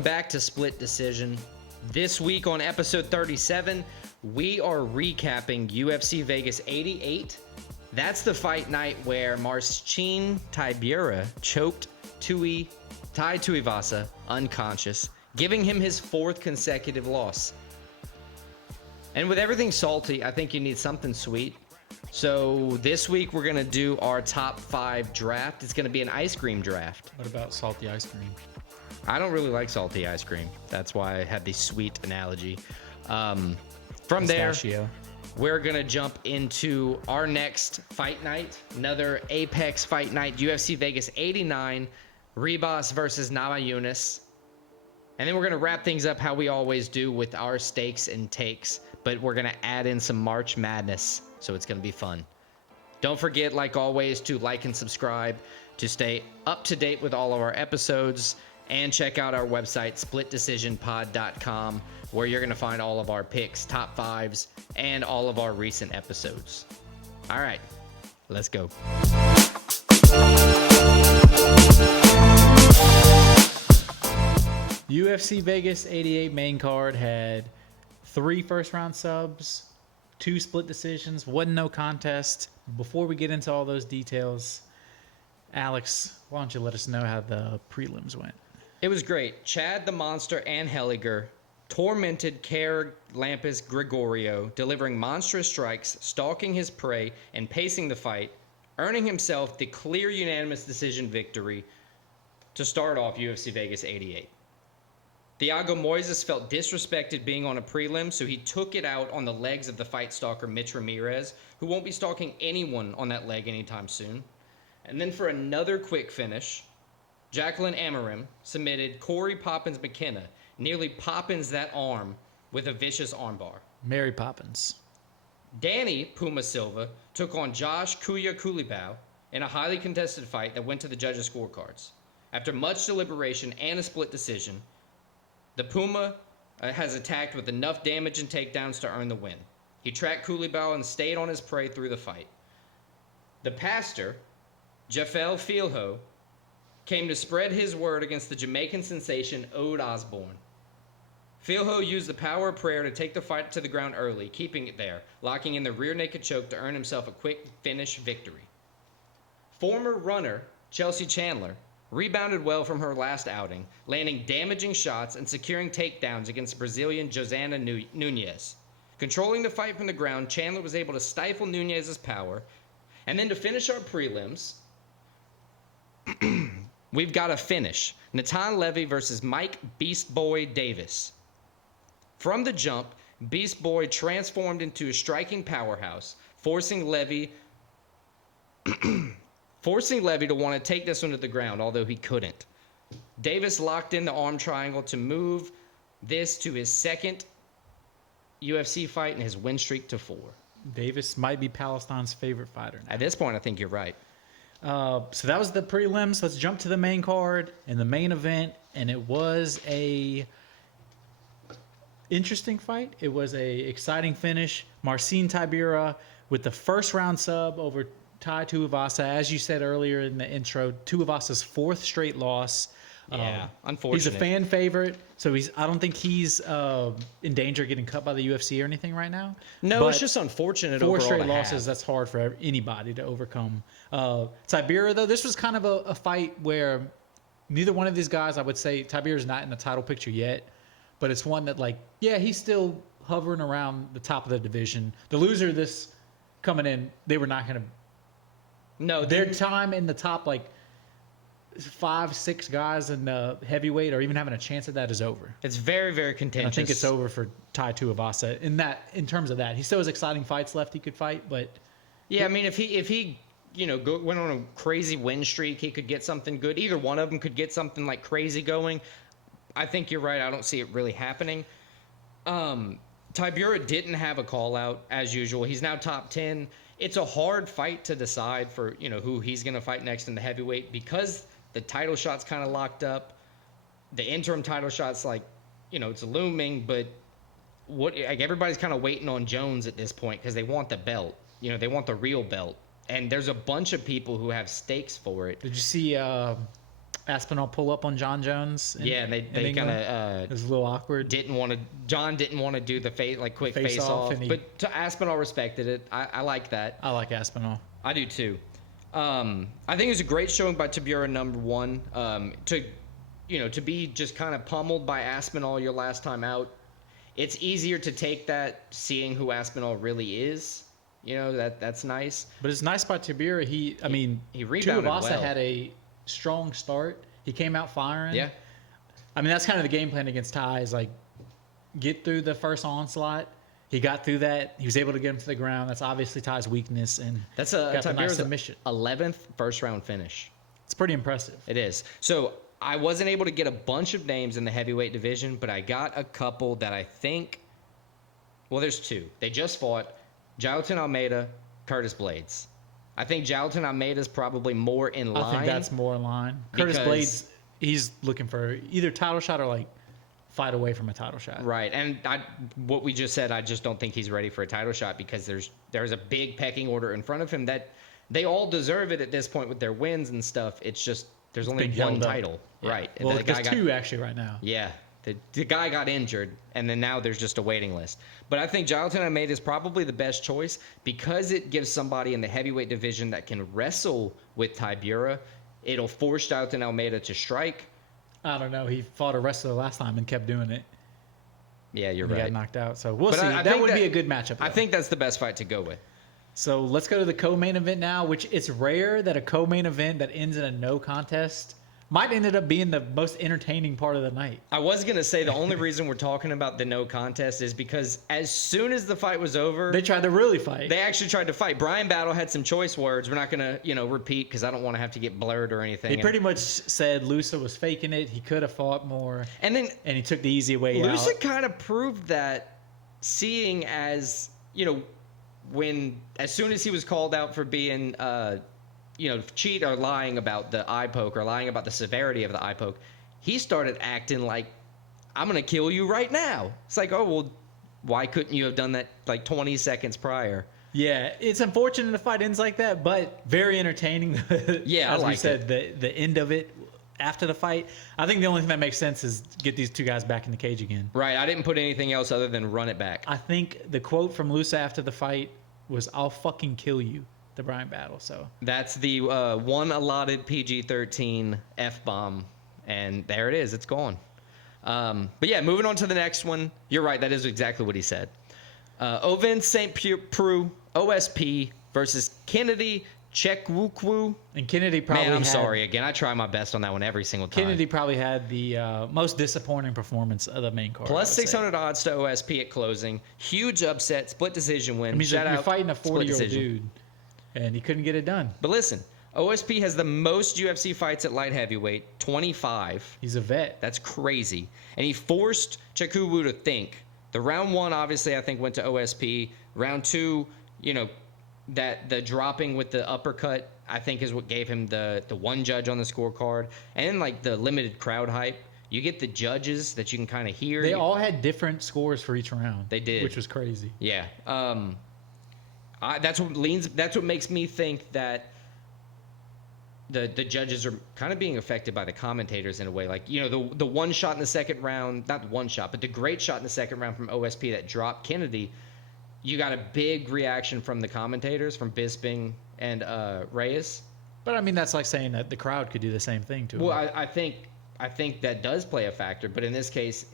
Welcome back to Split Decision. This week on episode 37, we are recapping UFC Vegas 88. That's the fight night where Marcin Tybura choked Tai Tuivasa unconscious, giving him his fourth consecutive loss. And with everything salty, I think you need something sweet. So this week we're going to do our top 5 draft. It's going to be an ice cream draft. What about salty ice cream? I don't really like salty ice cream. That's why I had the sweet analogy. From Pistachio. there, we're going to jump into our next fight night. Another Apex fight night, UFC Vegas 89, Ribas versus Namajunas. And then we're going to wrap things up how we always do with our stakes and takes. But we're going to add in some March Madness, so it's going to be fun. Don't forget, like always, to like and subscribe to stay up to date with all of our episodes. And check out our website, splitdecisionpod.com, where you're going to find all of our picks, top 5s, and all of our recent episodes. All right, let's go. UFC Vegas 88 main card had 3 first-round subs, 2 split decisions, wasn't no contest. Before we get into all those details, Alex, why don't you let us know how the prelims went? It was great. Chad the Monster and Helliger tormented Kerr Lampus Gregorio, delivering monstrous strikes, stalking his prey, and pacing the fight, earning himself the clear unanimous decision victory to start off UFC Vegas 88. Thiago Moises felt disrespected being on a prelim, so he took it out on the legs of the fight stalker Mitch Ramirez, who won't be stalking anyone on that leg anytime soon. And then for another quick finish, Jacqueline Amarim submitted Corey Poppins McKenna, nearly Poppins that arm with a vicious armbar. Mary Poppins. Danny Puma Silva took on Josh Kuya Kulibau in a highly contested fight that went to the judges' scorecards. After much deliberation and a split decision, the Puma has attacked with enough damage and takedowns to earn the win. He tracked Kulibau and stayed on his prey through the fight. The pastor, Jafel Filho, came to spread his word against the Jamaican sensation Ode Osborne. Filho used the power of prayer to take the fight to the ground early, keeping it there, locking in the rear naked choke to earn himself a quick finish victory. Former runner Chelsea Chandler rebounded well from her last outing, landing damaging shots and securing takedowns against Brazilian Josanna Nunez. Controlling the fight from the ground, Chandler was able to stifle Nunez's power. And then to finish our prelims, we've got a finish. Natan Levy versus Mike Beast Boy Davis. From the jump, Beast Boy transformed into a striking powerhouse, forcing Levy to want to take this one to the ground, although he couldn't. Davis locked in the arm triangle to move this to his second UFC fight and his win streak to 4. Davis might be Palestine's favorite fighter now. At this point, I think you're right. So that was the prelims. Let's jump to the main card and the main event, and it was a interesting fight. It was a exciting finish. Marcin Tybura with the first round sub over Tai Tuivasa. As you said earlier in the intro, Tuivasa's 4th straight loss. Yeah, unfortunate. He's a fan favorite, so I don't think he's in danger of getting cut by the UFC or anything right now. No, it's just unfortunate 4 overall straight to losses, have. that's hard for anybody to overcome. Tybura, though, this was kind of a fight where neither one of these guys, I would say, Tybura's not in the title picture yet, but it's one that, he's still hovering around the top of the division. The loser of this coming in, they were not going to... No, their time in the top, 5, 6 guys in the heavyweight or even having a chance at that is over. It's very, very contentious. And I think it's over for Tai Tuivasa in terms of that. He still has exciting fights left he could fight, but yeah, I mean, if he went on a crazy win streak, he could get something good. Either one of them could get something crazy going. I think you're right. I don't see it really happening. Tybura didn't have a call out as usual. He's now top 10. It's a hard fight to decide for who he's going to fight next in the heavyweight because the title shot's kind of locked up. The interim title shot's it's looming, but everybody's kind of waiting on Jones at this point because they want the belt. They want the real belt. And there's a bunch of people who have stakes for it. Did you see Aspinall pull up on John Jones. Yeah, and they kind of it was a little awkward. John didn't want to do the quick face off, but Aspinall respected it. I like that. I like Aspinall. I do too. I think it was a great showing by Tibura, number one. To be just kind of pummeled by Aspinall your last time out, it's easier to take that seeing who Aspinall really is. That's nice. But it's nice by Tibura. He rebounded well. Had a strong start. He came out firing. Yeah. I mean, that's kind of the game plan against Ty is like get through the first onslaught. He got through that. He was able to get him to the ground. That's obviously Ty's weakness, and that's got a nice submission. 11th first round finish. It's pretty impressive. It is. So I wasn't able to get a bunch of names in the heavyweight division, but I got a couple that I think. Well, there's two. They just fought. Jailton Almeida, Curtis Blades. I think Jailton Almeida is probably more in line. I think that's more in line. Curtis Blades, he's looking for either title shot or like fight away from a title shot. Right, and what we just said, I just don't think he's ready for a title shot because there's a big pecking order in front of him that they all deserve it at this point with their wins and stuff. It's just there's only one title, yeah. Right? Well, there's two actually right now. Yeah. The guy got injured, and then now there's just a waiting list. But I think Jailton Almeida is probably the best choice because it gives somebody in the heavyweight division that can wrestle with Tibura. It'll force Jailton Almeida to strike. I don't know. He fought a wrestler last time and kept doing it. Yeah, you're right. He got knocked out. So we'll see. That would be a good matchup, though. I think that's the best fight to go with. So let's go to the co-main event now, which it's rare that a co-main event that ends in a no contest might end up being the most entertaining part of the night. I was going to say the only reason we're talking about the no contest is because as soon as the fight was over... They tried to really fight. They actually tried to fight. Brian Battle had some choice words. We're not going to, repeat because I don't want to have to get blurred or anything. He pretty much said Lusa was faking it. He could have fought more. And he took the easy way out. Lusa kind of proved that seeing as, as soon as he was called out for being... cheat or lying about the eye poke or lying about the severity of the eye poke, he started acting like, I'm going to kill you right now. It's like, oh, well, why couldn't you have done that like 20 seconds prior? Yeah, it's unfortunate the fight ends like that, but very entertaining. Yeah, as we said, the end of it after the fight. I think the only thing that makes sense is get these two guys back in the cage again. Right, I didn't put anything else other than run it back. I think the quote from Lusa after the fight was, "I'll fucking kill you." The Brian Battle. So that's the one allotted PG-13 F-bomb, and there it is. It's gone. But yeah, moving on to the next one. You're right. That is exactly what he said. Ovince St. Preux, OSP versus Kennedy Chekwukwu. And Kennedy probably Man, I'm sorry again. I try my best on that one every single time. Kennedy probably had the most disappointing performance of the main card. Plus 600 odds to OSP at closing. Huge upset, split decision win. I mean, you're fighting a 40-year-old dude. And he couldn't get it done. But listen, OSP has the most UFC fights at light heavyweight, 25. He's a vet. That's crazy. And he forced Chekwukwu to think. The round one, obviously, I think went to OSP. Round two, that the dropping with the uppercut, I think is what gave him the one judge on the scorecard. And then, like, the limited crowd hype. You get the judges that you can kind of hear. They all had different scores for each round. They did. Which was crazy. Yeah. That's what makes me think that the judges are kind of being affected by the commentators in a way. Like, the one shot in the second round, not one shot, but the great shot in the second round from OSP that dropped Kennedy, you got a big reaction from the commentators, from Bisping and Reyes. But I mean, that's like saying that the crowd could do the same thing to him. Well, I think that does play a factor, but in this case,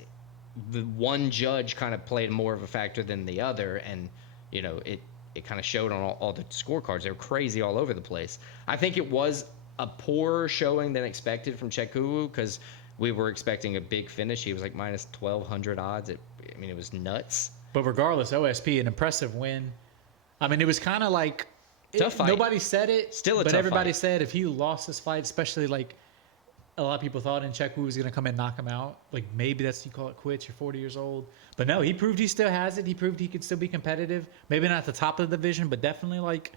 the one judge kind of played more of a factor than the other, and it kind of showed on all the scorecards. They were crazy all over the place. I think it was a poorer showing than expected from Chekwukwu because we were expecting a big finish. He was like minus 1,200 odds. It was nuts. But regardless, OSP, an impressive win. I mean, it was kind of like... Tough fight. Nobody said it. Still a tough But everybody fight. said if he lost this fight, especially like a lot of people thought Chekwukwu was going to come and knock him out. Like maybe you call it quits. You're 40 years old. But no, he proved he still has it. He proved he could still be competitive. Maybe not at the top of the division, but definitely like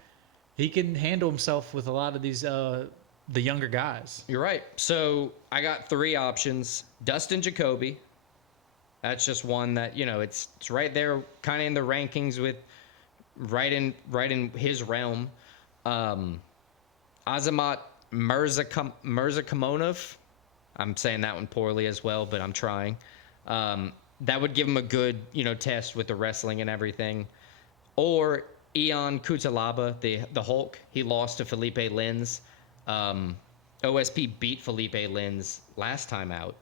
he can handle himself with a lot of these the younger guys. You're right. So I got three options. Dustin Jacoby. That's just one that it's right there, kind of in the rankings with right in his realm. Azamat Mirzakamonov. I'm saying that one poorly as well, but I'm trying. That would give him a good, test with the wrestling and everything. Or Ion Cutelaba, the Hulk, he lost to Felipe Lins. OSP beat Felipe Lins last time out.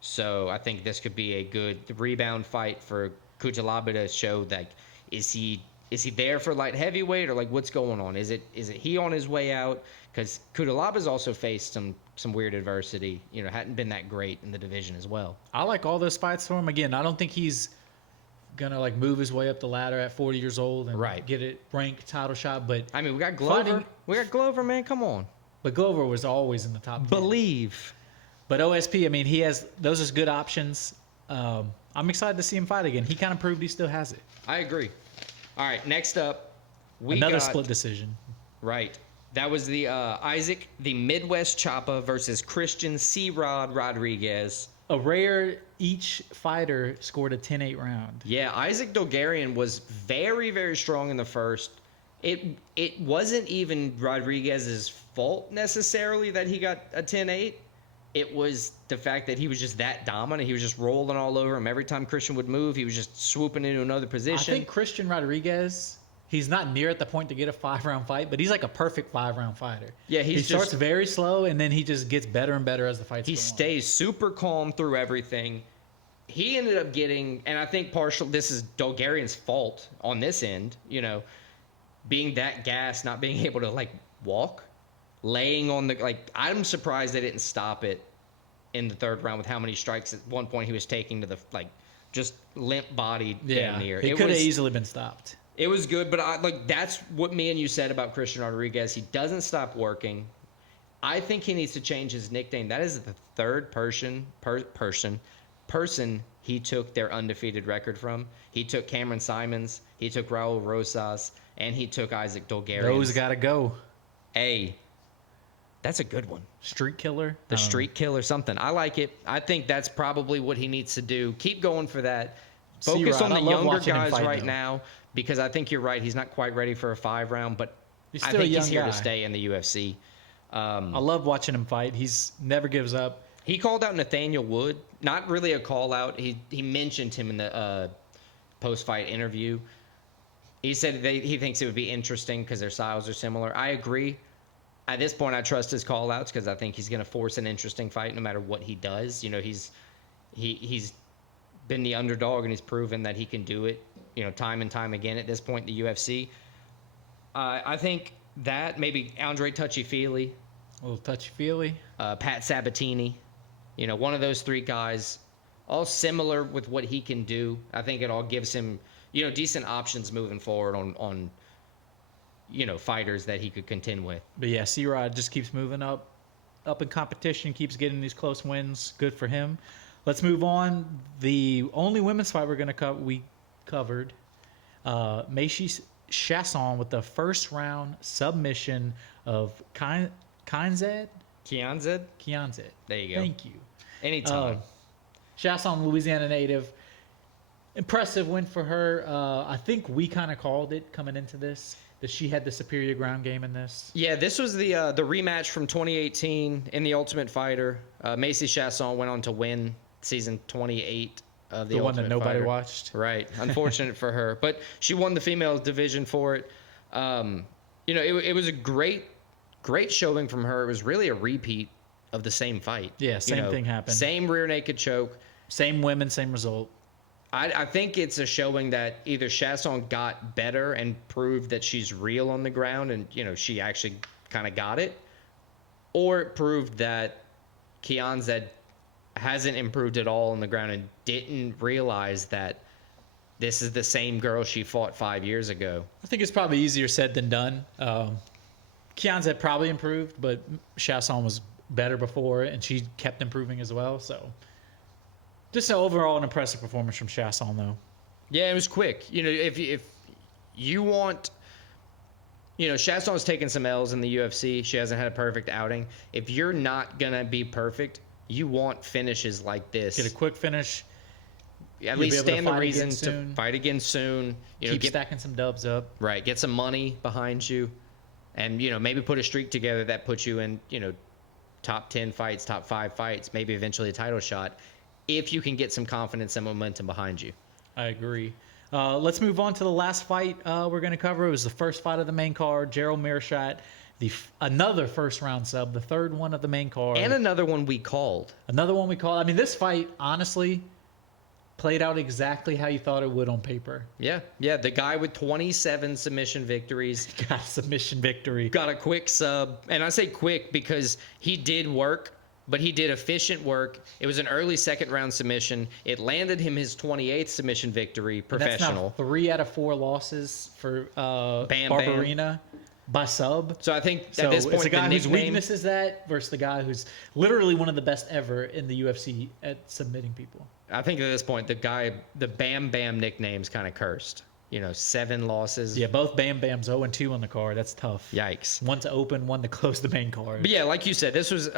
So I think this could be a good rebound fight for Cutelaba to show that is he there for light heavyweight, or like what's going on? Is it he on his way out? Because Cutelaba's also faced some weird adversity. Hadn't been that great in the division as well. I like all those fights for him. Again, I don't think he's gonna like move his way up the ladder at 40 years old and get it ranked title shot. But I mean, we got Glover. We got Glover, man. Come on. But Glover was always in the top 10. Believe. But OSP, I mean, those are good options. I'm excited to see him fight again. He kind of proved he still has it. I agree. All right, next up, another split decision. Right. That was the Isaac, the Midwest Choppa versus Christian C-Rod Rodriguez. A rare, each fighter scored a 10-8 round. Yeah, Isaac Dolgarian was very, very strong in the first. It wasn't even Rodriguez's fault necessarily that he got a 10-8. It was the fact that he was just that dominant. He was just rolling all over him. Every time Christian would move, he was just swooping into another position. I think Christian Rodriguez, he's not near at the point to get a 5-round fight, but he's like a perfect 5-round fighter. Yeah, he starts very slow, and then he just gets better and better as the fights go on. He stays super calm through everything. He ended up getting, and I think this is Dolgarian's fault on this end, being that gassed, not being able to walk. Laying on I'm surprised they didn't stop it in the third round with how many strikes at one point he was taking to the just limp bodied damn near. It could have easily been stopped. It was good, but that's what me and you said about Christian Rodriguez. He doesn't stop working. I think he needs to change his nickname. That is the third person he took their undefeated record from. He took Cameron Simons, he took Raul Rosas, and he took Isaac Dolgarian. Those gotta go. That's a good one. Street killer? The street killer, something. I like it. I think that's probably what he needs to do. Keep going for that. Focus on the younger guys right now, because I think you're right. He's not quite ready for a 5-round, but I think he's here to stay in the UFC. I love watching him fight. He's never gives up. He called out Nathaniel Wood. Not really a call out. He mentioned him in the post-fight interview. He said he thinks it would be interesting because their styles are similar. I agree. At this point, I trust his call-outs because I think he's going to force an interesting fight no matter what he does. He's been the underdog, and he's proven that he can do it, time and time again at this point in the UFC. I think that maybe Andre Touchy-Feely. A little touchy-feely. Pat Sabatini. One of those three guys, all similar with what he can do. I think it all gives him, decent options moving forward on fighters that he could contend with. But yeah, C-Rod just keeps moving up in competition, keeps getting these close wins. Good for him. Let's move on. The only women's fight we're going to covered, Macy Chasson with the first round submission of Kianzad. There you go. Thank you. Anytime. Chasson, Louisiana native. Impressive win for her. I think we kind of called it coming into this, that she had the superior ground game in this. Yeah, this was the rematch from 2018 in The Ultimate Fighter. Macy Chasson went on to win season 28 of The Ultimate Fighter. The one that nobody watched. Right. Unfortunate for her. But she won the females division for it. It was a great showing from her. It was really a repeat of the same fight. Yeah, same thing happened. Same rear naked choke. Same women, same result. I think it's a showing that either Chasson got better and proved that she's real on the ground and, she actually kind of got it, or it proved that Kianzad hasn't improved at all on the ground and didn't realize that this is the same girl she fought 5 years ago. I think it's probably easier said than done. Kianzad probably improved, but Chasson was better before, and she kept improving as well, so... Just overall an impressive performance from Chasson, though. Yeah, it was quick. If you want... Chasson's taken some L's in the UFC. She hasn't had a perfect outing. If you're not going to be perfect, you want finishes like this. Get a quick finish. At least stand the reason to fight again soon. Keep stacking some dubs up. Right. Get some money behind you. And, maybe put a streak together that puts you in, top 10 fights, top 5 fights, maybe eventually a title shot, if you can get some confidence and momentum behind you. I agree. Let's move on to the last fight we're going to cover. It was the first fight of the main card. Gerald Meerschaert, another first round sub, the third one of the main card. And another one we called. Another one we called. I mean, this fight, honestly, played out exactly how you thought it would on paper. Yeah. The guy with 27 submission victories. Got a submission victory. Got a quick sub. And I say quick because he did work, but he did efficient work. It was an early second round submission. It landed him his 28th submission victory, professional. That's now 3 out of 4 losses for Bam Barberena by sub. So I think So at this point, it's a guy the whose nickname, weakness is that versus the guy who's literally one of the best ever in the UFC at submitting people. I think at this point, the Bam Bam nickname's kind of cursed. 7 losses. Yeah, both Bam Bams 0-2 on the card. That's tough. Yikes. One to open, one to close the main card. But yeah, like you said, this was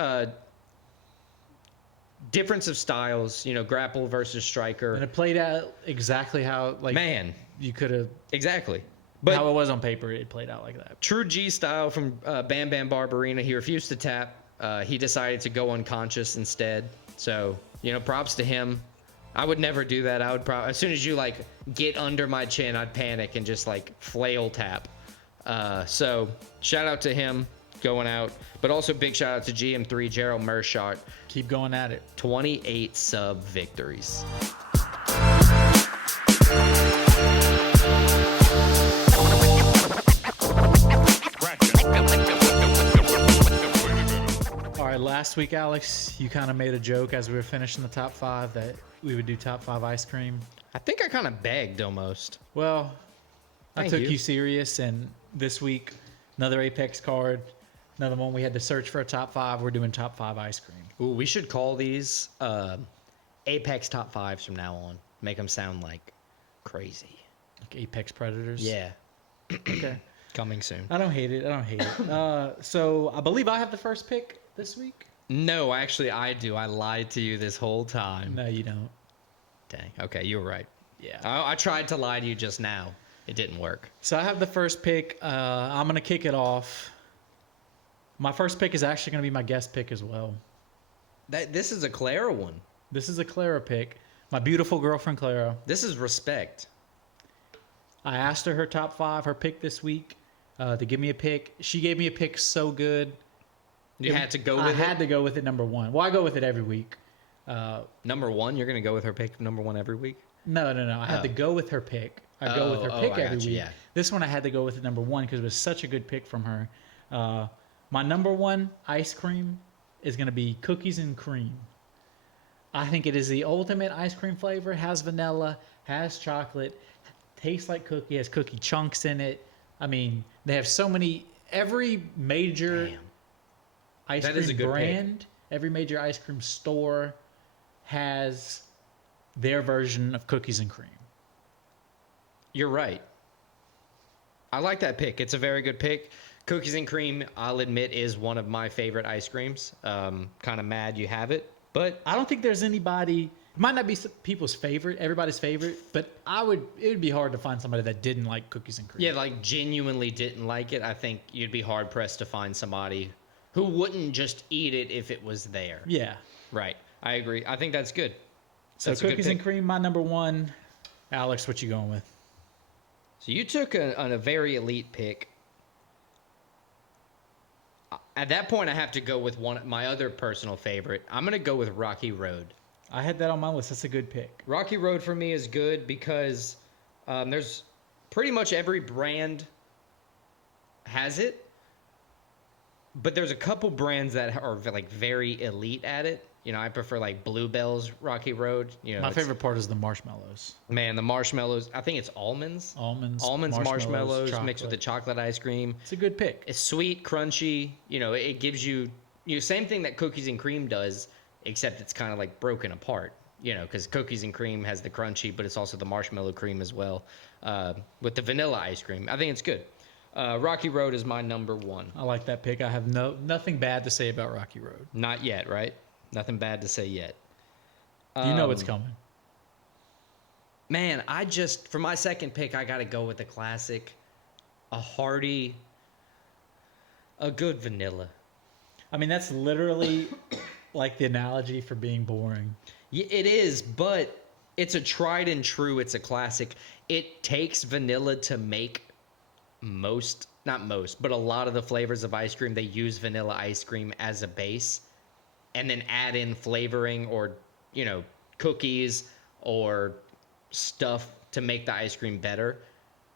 difference of styles, grapple versus striker. And it played out exactly how you could have. Exactly. But But how it was on paper, it played out like that. true G style from Bam Bam Barberena. He refused to tap. He decided to go unconscious instead. So, props to him. I would never do that. I would probably, as soon as you get under my chin, I'd panic and just flail tap. So shout out to him going out, but also big shout out to GM3 Gerald Meerschaert. Keep going at it. 28 sub victories. All right, last week, Alex, you kind of made a joke as we were finishing the top 5 that we would do top 5 ice cream. I think I kind of begged almost. Well, I Thank took you. you serious, and this week, another Apex card, another one we had to search for a top 5. We're doing top 5 ice cream. Ooh, we should call these Apex top 5s from now on. Make them sound like crazy. Like Apex Predators. Yeah. Okay. Coming soon. I don't hate it. So I believe I have the first pick this week. No, actually, I do. I lied to you this whole time. No, you don't. Dang. Okay, you were right. Yeah. I tried to lie to you just now. It didn't work. So I have the first pick. I'm going to kick it off. My first pick is actually going to be my guest pick as well. This is a Clara one. This is a Clara pick. My beautiful girlfriend, Clara. This is respect. I asked her top 5, her pick this week, to give me a pick. She gave me a pick so good. You had to go with I it? had to go with it number 1. Well, I go with it every week. Number 1? You're going to go with her pick number 1 every week? No. I had to go with her pick. I go with her pick I every got you, week. yeah. This one I had to go with it number 1 because it was such a good pick from her. My number 1 ice cream is going to be cookies and cream. I think it is the ultimate ice cream flavor. Has vanilla, has chocolate, tastes like cookie, has cookie chunks in it. I mean, they have so many. Every major Damn. ice That is a cream good brand, every major ice cream store has their version of cookies and cream. You're right. I like that pick. It's a very good pick. Cookies and cream, I'll admit, is one of my favorite ice creams. Kind of mad you have it, but I don't think there's anybody. It might not be people's favorite, everybody's favorite, but it would be hard to find somebody that didn't like cookies and cream. yeah, genuinely didn't like it. I think you'd be hard pressed to find somebody who wouldn't just eat it if it was there. Yeah. Right. I agree. I think that's good. So That's a good cookies and pick. cream, my number 1. Alex, what you going with? So you took a very elite pick. At that point, I have to go with my other personal favorite. I'm going to go with Rocky Road. I had that on my list. That's a good pick. Rocky Road for me is good because there's pretty much every brand has it, but there's a couple brands that are very elite at it. I prefer Bluebell's Rocky Road. My favorite part is the marshmallows. Man, the marshmallows. I think it's almonds. Almonds, Marshmallows mixed with the chocolate. chocolate ice cream. It's a good pick. It's sweet, crunchy. It gives you same thing that cookies and cream does, except it's kind of broken apart. Because cookies and cream has the crunchy, but it's also the marshmallow cream as well. With the vanilla ice cream, I think it's good. Rocky Road is my number 1. I like that pick. I have nothing bad to say about Rocky Road. Not yet, right? Nothing bad to say yet. You know it's coming. Man, for my second pick, I got to go with the classic, a hearty, a good vanilla. I mean, that's literally like the analogy for being boring. Yeah, it is, but it's a tried and true. It's a classic. It takes vanilla to make not most, but a lot of the flavors of ice cream. They use vanilla ice cream as a base and then add in flavoring or, cookies or stuff to make the ice cream better.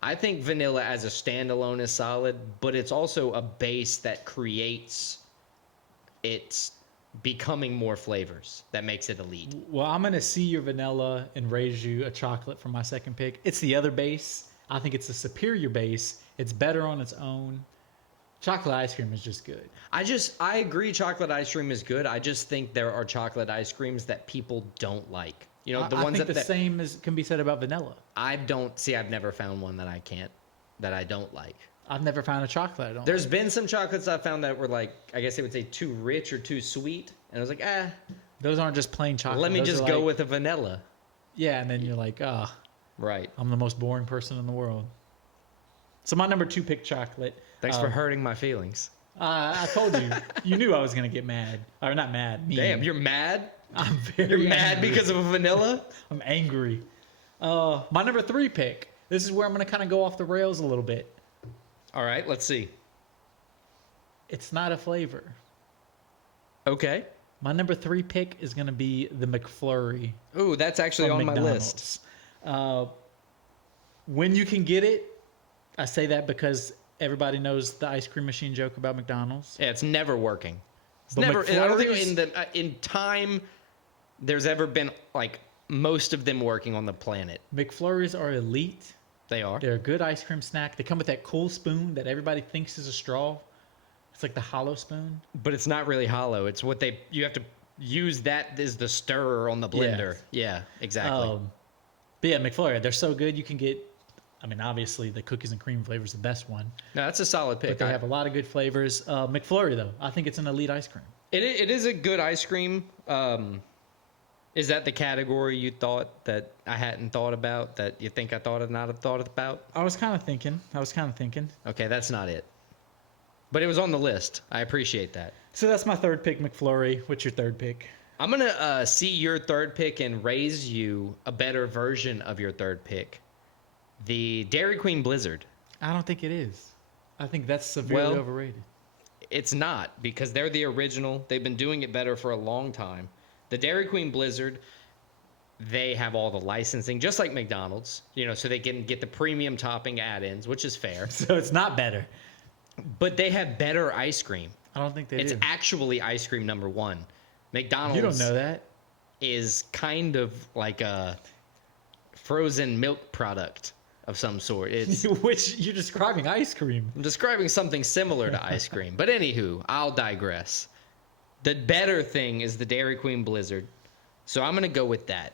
I think vanilla as a standalone is solid, but it's also a base that creates its becoming more flavors that makes it elite. Well, I'm going to see your vanilla and raise you a chocolate for my second pick. It's the other base. I think it's a superior base. It's better on its own. Chocolate ice cream is just good. I agree chocolate ice cream is good. I just think there are chocolate ice creams that people don't like. The I ones think the same can be said about vanilla. I've never found one that I don't like. I've never found a chocolate I don't There's like. been some chocolates I found that were like, I guess they would say too rich or too sweet. And I was like, Those aren't just plain chocolate. let me Those just are go like, with a vanilla. Yeah, and then you're like, Right. I'm the most boring person in the world. So my number 2 pick chocolate. Thanks for hurting my feelings. I told you. You knew I was going to get mad. Or not mad. Mean. Damn, you're mad? I'm very You're mad angry. because of a vanilla? I'm angry. My number 3 pick. This is where I'm going to kind of go off the rails a little bit. All right, let's see. It's not a flavor. Okay. My number 3 pick is going to be the McFlurry. Ooh, that's actually from on my McDonald's. list. When you can get it, I say that because everybody knows the ice cream machine joke about McDonald's. Yeah, it's never working. It's But never. I don't McFlurry's- think in time there's ever been like most of them working on the planet. McFlurries are elite. They are. They're a good ice cream snack. They come with that cool spoon that everybody thinks is a straw. It's like the hollow spoon. But it's not really hollow. It's what you have to use that as the stirrer on the blender. Yes. Yeah, exactly. But yeah, McFlurry, they're so good. You can get, obviously the cookies and cream flavor is the best one. No, that's a solid pick. But they have a lot of good flavors. McFlurry, though, I think it's an elite ice cream. It is a good ice cream. Is that the category you thought that I hadn't thought about, that you think I thought of not have thought about? I was kind of thinking. Okay, that's not it. But it was on the list. I appreciate that. So that's my third pick, McFlurry. What's your third pick? I'm going to see your third pick and raise you a better version of your third pick. The Dairy Queen Blizzard. I don't think it is. I think that's severely overrated. It's not, because they're the original. They've been doing it better for a long time. The Dairy Queen Blizzard, they have all the licensing, just like McDonald's, so they can get the premium topping add-ins, which is fair. So it's not better. But they have better ice cream. I don't think they It's do. actually ice cream number one. McDonald's You don't know that. is kind of like a frozen milk product of some sort. It's Which you're describing ice cream. I'm describing something similar to ice cream. But anywho, I'll digress. The better thing is the Dairy Queen Blizzard. So I'm going to go with that.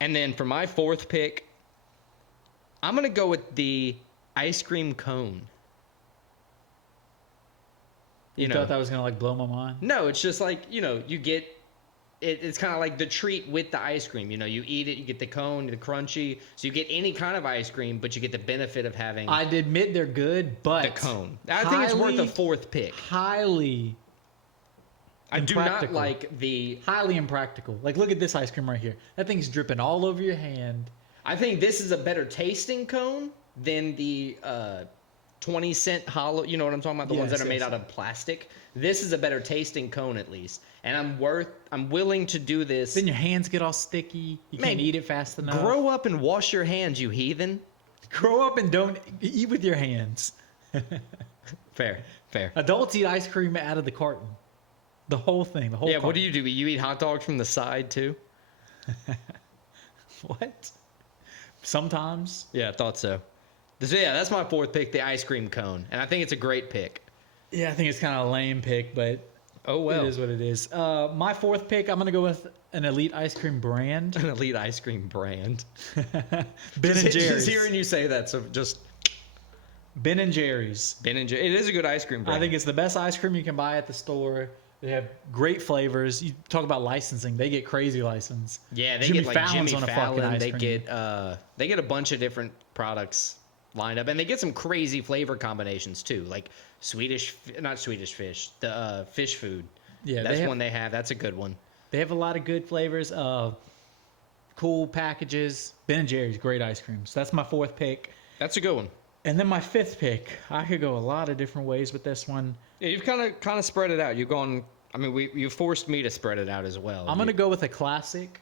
And then for my fourth pick, I'm going to go with the ice cream cone. You thought that was going to like blow my mind? No, it's just like, you get it's kind of like the treat with the ice cream. You eat it, you get the cone, the crunchy. So you get any kind of ice cream, but you get the benefit of having I'd admit they're good, but the cone. I think it's worth a fourth pick. Highly I do not impractical. like the. Highly impractical. Like, look at this ice cream right here. That thing's dripping all over your hand. I think this is a better tasting cone than the 20-cent hollow. You know what I'm talking about? The ones Yes, that are made yes. out of plastic. This is a better tasting cone at least, and I'm willing to do this. Then your hands get all sticky. You Man, can't eat it fast enough. Grow up and wash your hands, you heathen. Grow up and don't eat with your hands. Fair. Adults eat ice cream out of the carton. The whole thing. The whole. Yeah. carton. What do? You eat hot dogs from the side too? What? Sometimes. Yeah, I thought so. So yeah, that's my fourth pick, the ice cream cone, and I think it's a great pick. Yeah, I think it's kind of a lame pick, but Oh well, it is what it is. My fourth pick, I'm gonna go with an elite ice cream brand. an elite ice cream brand. Ben Just and Jerry's. hearing you say that, so just Ben and Jerry's. Ben and Jerry. It is a good ice cream brand. I think it's the best ice cream you can buy at the store. They have great flavors. You talk about licensing; they get crazy license. Yeah, they Jimmy get like Fallon's Jimmy on a fucking Fallon. ice They cream. get a bunch of different products lineup, and they get some crazy flavor combinations too, like not Swedish fish, the fish food. Yeah, that's one they have. That's a good one. They have a lot of good flavors. Cool packages. Ben and Jerry's great ice cream. So that's my 4th pick. That's a good one. And then my 5th pick. I could go a lot of different ways with this one. Yeah, you've kind of spread it out. You've gone. I mean, you forced me to spread it out as well. I'm gonna go with a classic.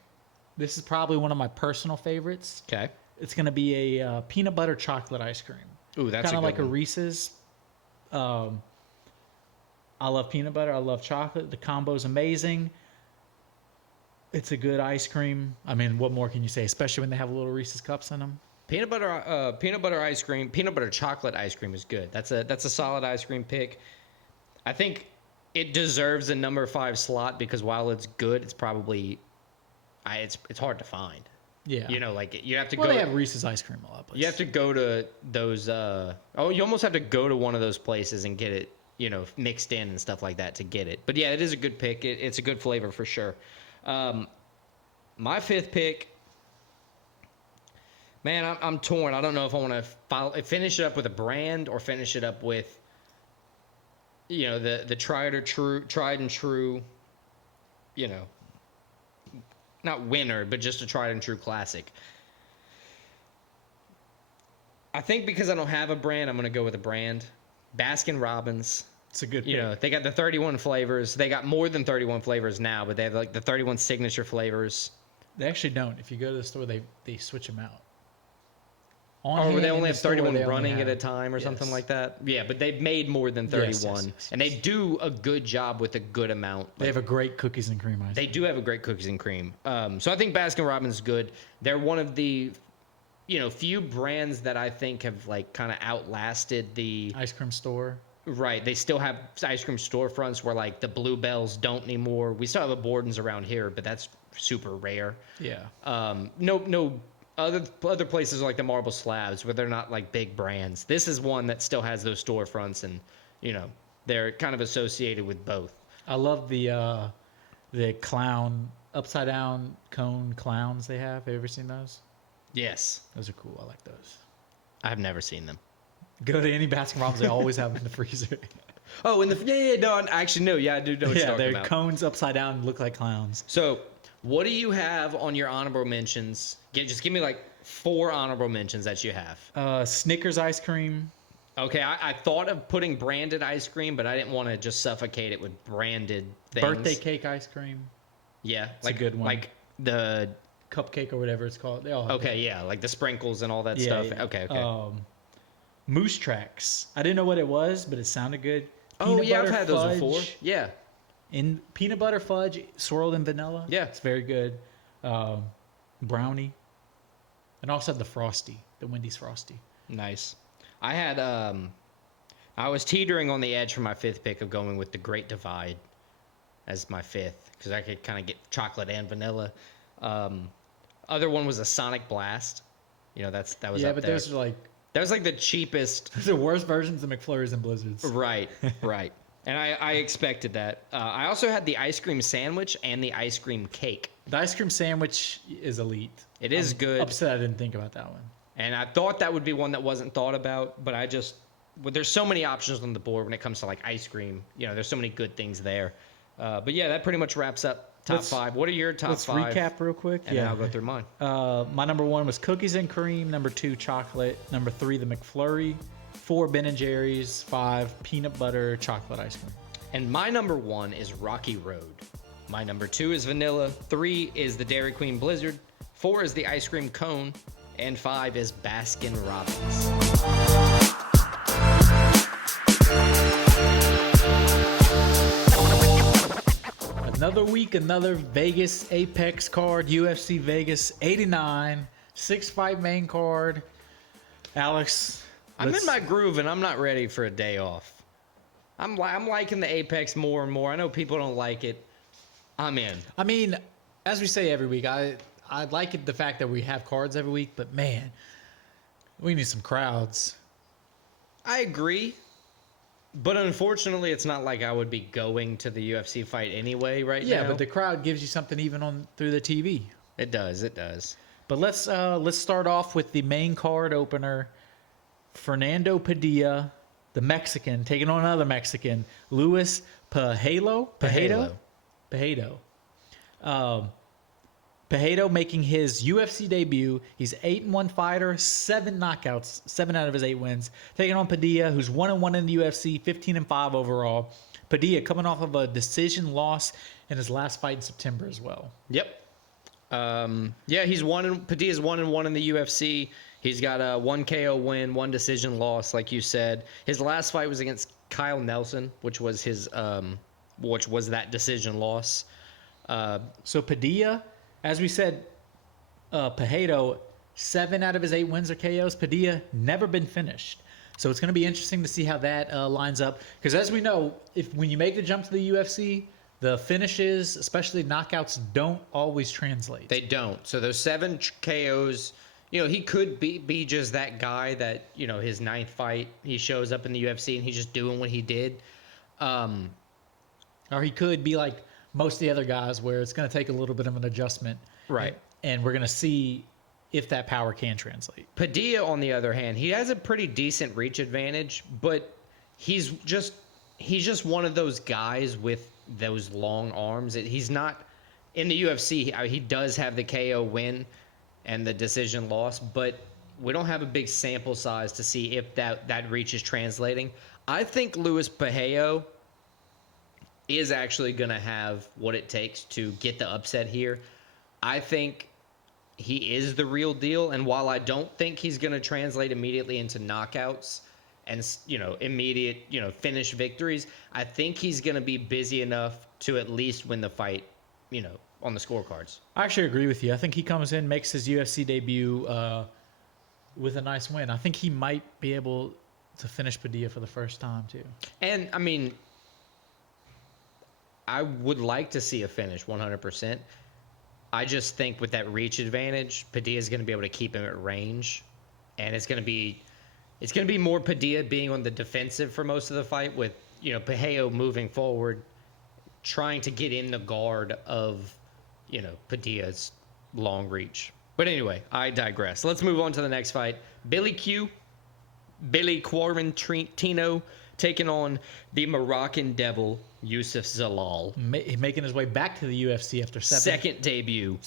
This is probably one of my personal favorites. Okay. It's gonna be a peanut butter chocolate ice cream. Ooh, that's kind of like one. a Reese's. I love peanut butter. I love chocolate. The combo's amazing. It's a good ice cream. I mean, what more can you say? Especially when they have little Reese's cups in them. Peanut butter ice cream, peanut butter chocolate ice cream is good. That's a solid ice cream pick. I think it deserves a number 5 slot because while it's good, it's probably it's hard to find. Yeah. You know, like you have to Well, go. they have Reese's ice cream a lot. You have to go to those. You almost have to go to one of those places and get it, you know, mixed in and stuff like that to get it. But yeah, it is a good pick. It's a good flavor for sure. My 5th pick. Man, I'm torn. I don't know if I want to finish it up with a brand or finish it up with, you know, the tried and true, you know, not winner, but just a tried and true classic. I think because I don't have a brand, I'm going to go with a brand. Baskin Robbins. It's a good pick. You know, they got the 31 flavors. They got more than 31 flavors now, but they have like the 31 signature flavors. They actually don't. If you go to the store, they switch them out. Or they only have 31 running at a time or something like that. Yeah, but they've made more than 31. Yes. And they do a good job with a good amount. They have a great cookies and cream ice cream. They do have a great cookies and cream. So I think Baskin Robbins is good. They're one of the, you know, few brands that I think have like kind of outlasted the ice cream store. Right. They still have ice cream storefronts where like the Bluebells don't anymore. We still have a Borden's around here, but that's super rare. Yeah. No other places are like the Marble Slabs where they're not like big brands. This is one that still has those storefronts and, you know, they're kind of associated with both. I love the clown upside down cone clowns they have. Have you ever seen those? Yes. Those are cool. I like those. I've never seen them. Go to any Baskin Robbins, they always have them in the freezer. Oh, actually no, yeah, I do know what you're talking about. Yeah, they're cones upside down and look like clowns. So, what do you have on your honorable mentions? Just give me like 4 honorable mentions that you have. Snickers ice cream. Okay, I thought of putting branded ice cream, but I didn't want to just suffocate it with branded things. Birthday cake ice cream. Yeah, it's like a good one. Like the cupcake or whatever it's called. They all have okay, yeah, like the sprinkles and all that stuff. Yeah. Okay. Moose Tracks. I didn't know what it was, but it sounded good. I've had those before. Yeah. In peanut butter fudge swirled in vanilla. Yeah. It's very good. Brownie. And also the Frosty, the Wendy's Frosty. Nice. I had I was teetering on the edge for my 5th pick of going with the Great Divide as my 5th because I could kind of get chocolate and vanilla. Other one was a Sonic Blast. You know, that was up there. Yeah, but those are like that was like the cheapest. The worst versions of McFlurries and Blizzards. Right. And I expected that. I also had the ice cream sandwich and the ice cream cake. The ice cream sandwich is elite. It is good. Upset I didn't think about that one. And I thought that would be one that wasn't thought about, but there's so many options on the board when it comes to like ice cream. You know, there's so many good things there. But yeah, that pretty much wraps up top 5. What are your top 5? Let's recap real quick. And then I'll go through mine. My number 1 was cookies and cream. Number 2, chocolate. Number 3, the McFlurry. 4, Ben and Jerry's. 5, peanut butter chocolate ice cream. And my number 1 is Rocky Road. My number 2 is vanilla. 3 is the Dairy Queen Blizzard. 4 is the ice cream cone. And 5 is Baskin Robbins. Another week, another Vegas Apex card, UFC Vegas 89, 6-fight main card. Alex, I'm in my groove and I'm not ready for a day off. I'm liking the Apex more and more. I know people don't like it. I'm in. I mean, as we say every week, I like it, the fact that we have cards every week, but man, we need some crowds. I agree. But unfortunately, it's not like I would be going to the UFC fight anyway now. Yeah, but the crowd gives you something even through the TV. It does. It does. But let's start off with the main card opener. Fernando Padilla, the Mexican, taking on another Mexican, Luis Pajado. Pajado making his UFC debut. He's 8-1 fighter, 7 knockouts, 7 out of his 8 wins. Taking on Padilla, who's 1-1 in the UFC, 15-5 overall. Padilla coming off of a decision loss in his last fight in September as well. Yep. He's Padilla's 1-1 in the UFC. He's got a 1 KO win, 1 decision loss, like you said. His last fight was against Kyle Nelson, which was that decision loss. So Padilla, as we said, Pajado, 7 out of his 8 wins are KOs. Padilla never been finished. So it's going to be interesting to see how that lines up. Because as we know, when you make the jump to the UFC, the finishes, especially knockouts, don't always translate. They don't. So those 7 KOs, he could be just that guy that, his 9th fight, he shows up in the UFC and he's just doing what he did. Or he could be like most of the other guys where it's going to take a little bit of an adjustment. Right. And we're going to see if that power can translate. Padilla, on the other hand, he has a pretty decent reach advantage, but he's just one of those guys with those long arms. He's not in the UFC. He does have the KO win and the decision loss, but we don't have a big sample size to see if that reach is translating. I think Luis Pajado is actually going to have what it takes to get the upset here. I think he is the real deal, and while I don't think he's going to translate immediately into knockouts and immediate finish victories, I think he's going to be busy enough to at least win the fight, on the scorecards. I actually agree with you. I think he comes in, makes his UFC debut with a nice win. I think he might be able to finish Padilla for the first time too. And I mean, I would like to see a finish 100%. I just think with that reach advantage, Padilla is going to be able to keep him at range, and it's going to be more Padilla being on the defensive for most of the fight, with Pajado moving forward, trying to get in the guard of Padilla's long reach. But anyway, I digress. Let's move on to the next fight. Billy Quarantino taking on the Moroccan Devil, Youssef Zalal. Making his way back to the UFC after Second debut.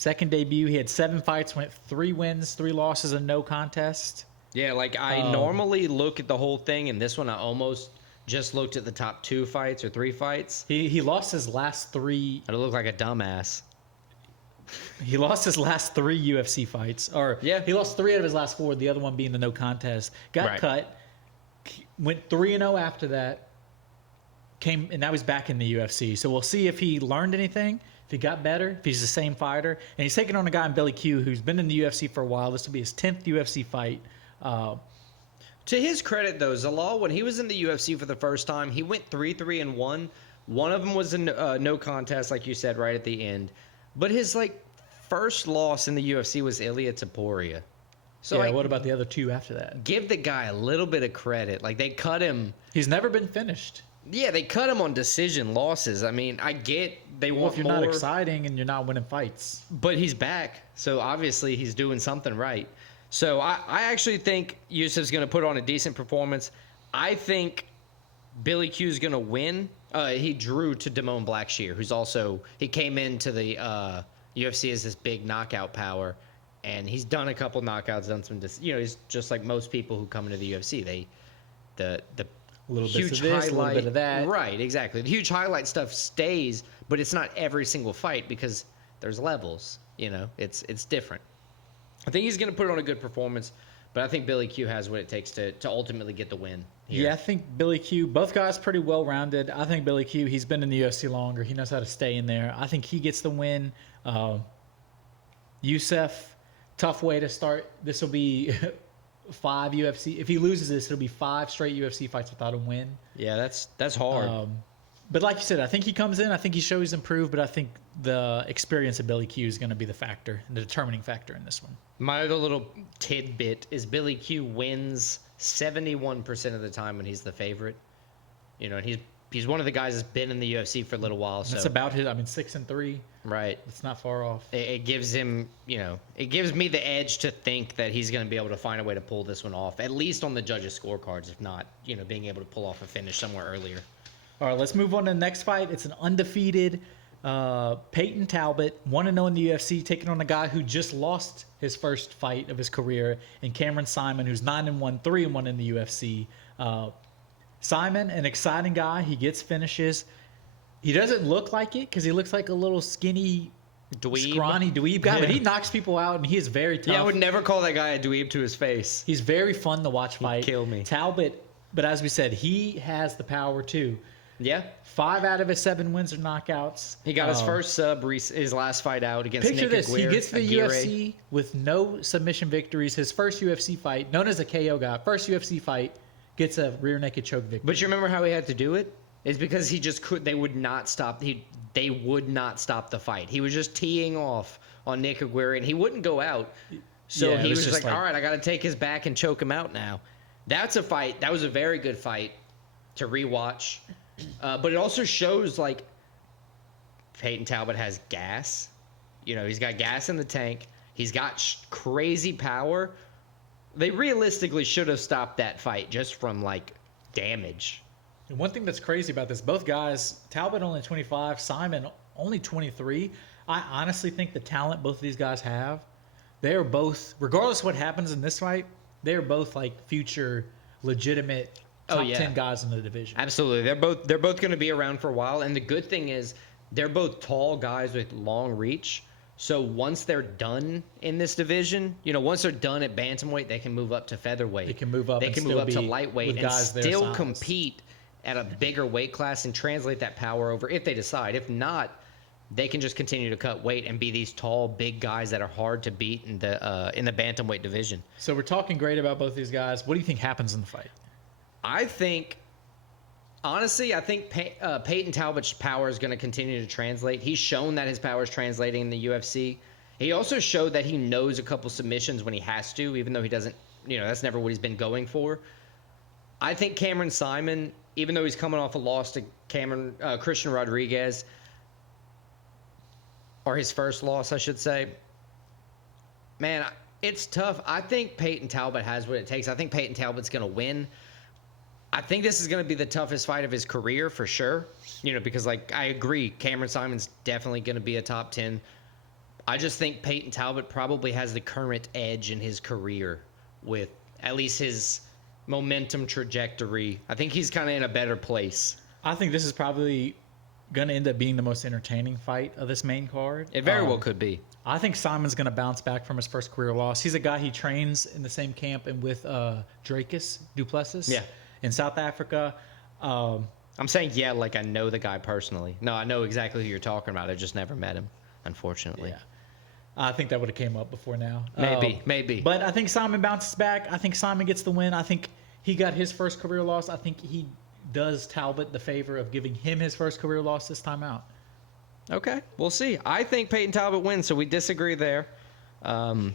He had 7 fights, went 3 wins, 3 losses, and no contest. Yeah, like I normally look at the whole thing, and this one I almost just looked at the top 2 fights or 3 fights. He lost his last 3. I look like a dumbass. He lost his last 3 UFC fights. He lost 3 out of his last 4, the other one being the no contest. Got cut. Went 3-0 after that. And now he's back in the UFC. So we'll see if he learned anything, if he got better, if he's the same fighter. And he's taking on a guy in Billy Q who's been in the UFC for a while. This will be his 10th UFC fight. To his credit, though, Zalal, when he was in the UFC for the first time, he went 3-3-1. One of them was a no contest, like you said, right at the end. But his first loss in the UFC was Ilia Topuria. So what about the other 2 after that? Give the guy a little bit of credit. They cut him. He's never been finished. Yeah, they cut him on decision losses. I mean, I get they want more. If you're not exciting and you're not winning fights. But he's back, so obviously he's doing something right. So I actually think Yusuf's going to put on a decent performance. I think Billy Q's going to win. He drew to Damone Blackshear, who's also he came into the UFC as this big knockout power. And he's done a couple knockouts, done some, he's just like most people who come into the UFC. The little huge bits of this, highlight, a little bit of that. Right, exactly. The huge highlight stuff stays, but it's not every single fight because there's levels. It's different. I think he's going to put on a good performance, but I think Billy Q has what it takes to ultimately get the win here. Yeah, I think Billy Q, both guys pretty well-rounded. I think Billy Q, he's been in the UFC longer. He knows how to stay in there. I think he gets the win. Youssef, tough way to start. This will be 5 UFC. If he loses this, it'll be 5 straight UFC fights without a win. Yeah, that's hard. But like you said, I think he comes in. I think he shows he's improved, but I think the experience of Billy Q is going to be the factor, the determining factor in this one. My other little tidbit is Billy Q wins 71% of the time when he's the favorite. And he's one of the guys that's been in the UFC for a little while. So It's about his. I mean, 6-3. right. It's not far off. It gives him, it gives me the edge to think that he's going to be able to find a way to pull this one off, at least on the judges' scorecards, if not, being able to pull off a finish somewhere earlier. All right, let's move on to the next fight. It's an undefeated Peyton Talbot, 1-0 in the UFC, taking on a guy who just lost his first fight of his career, and Cameron Simon, who's 9-1, 3-1 in the UFC. Simon, an exciting guy. He gets finishes. He doesn't look like it because he looks like a little skinny, scrawny dweeb guy, but he knocks people out, and he is very tough. Yeah, I would never call that guy a dweeb to his face. He's very fun to watch fight. He'd kill me. Talbot, but as we said, he has the power too. Yeah. 5 out of his 7 wins are knockouts. He got his first sub, his last fight out against Picture Nick this. Aguirre, He gets to the Aguirre. UFC with no submission victories. His first UFC fight, known as a KO guy, first UFC fight, gets a rear naked choke victory. But you remember how he had to do it? It's because he just could. They would not stop. They would not stop the fight. He was just teeing off on Nick Aguirre, and he wouldn't go out. So Yeah, it he was was just like, like- all right, I got to take his back and choke him out now. That's a fight. That was a very good fight to rewatch. But it also shows, like, Peyton Talbot has gas. He's got gas in the tank. He's got crazy power. They realistically should have stopped that fight just from, like, damage. And one thing that's crazy about this, both guys, Talbot only 25, Simon only 23. I honestly think the talent both of these guys have, they are both, regardless of what happens in this fight, they are both like future legitimate top 10 guys in the division. Absolutely. They're both going to be around for a while, and the good thing is they're both tall guys with long reach. So once they're done in this division, once they're done at bantamweight, they can move up to featherweight. They can move up. They can and move up still to be lightweight with and guys their still size. compete at a bigger weight class and translate that power over if they decide. If not, they can just continue to cut weight and be these tall, big guys that are hard to beat in the bantamweight division. So we're talking great about both these guys. What do you think happens in the fight? Honestly, I think Peyton Talbot's power is going to continue to translate. He's shown that his power is translating in the UFC. He also showed that he knows a couple submissions when he has to, even though he doesn't, that's never what he's been going for. I think Cameron Simon, even though he's coming off a loss to Christian Rodriguez, or his first loss, I should say, man, it's tough. I think Peyton Talbot has what it takes. I think Peyton Talbot's going to win. I think this is going to be the toughest fight of his career for sure. Because I agree, Cameron Simon's definitely going to be a top 10. I just think Peyton Talbot probably has the current edge in his career with at least his momentum trajectory. I think he's kind of in a better place. I think this is probably going to end up being the most entertaining fight of this main card. It very well could be. I think Simon's going to bounce back from his first career loss. He's a guy he trains in the same camp and with Dracus Duplessis in South Africa. I'm saying, like I know the guy personally. No, I know exactly who you're talking about. I just never met him, unfortunately. Yeah. I think that would have came up before now. Maybe. But I think Simon bounces back. I think Simon gets the win. I think he got his first career loss. I think he does Talbot the favor of giving him his first career loss this time out. Okay, we'll see. I think Peyton Talbot wins, so we disagree there. But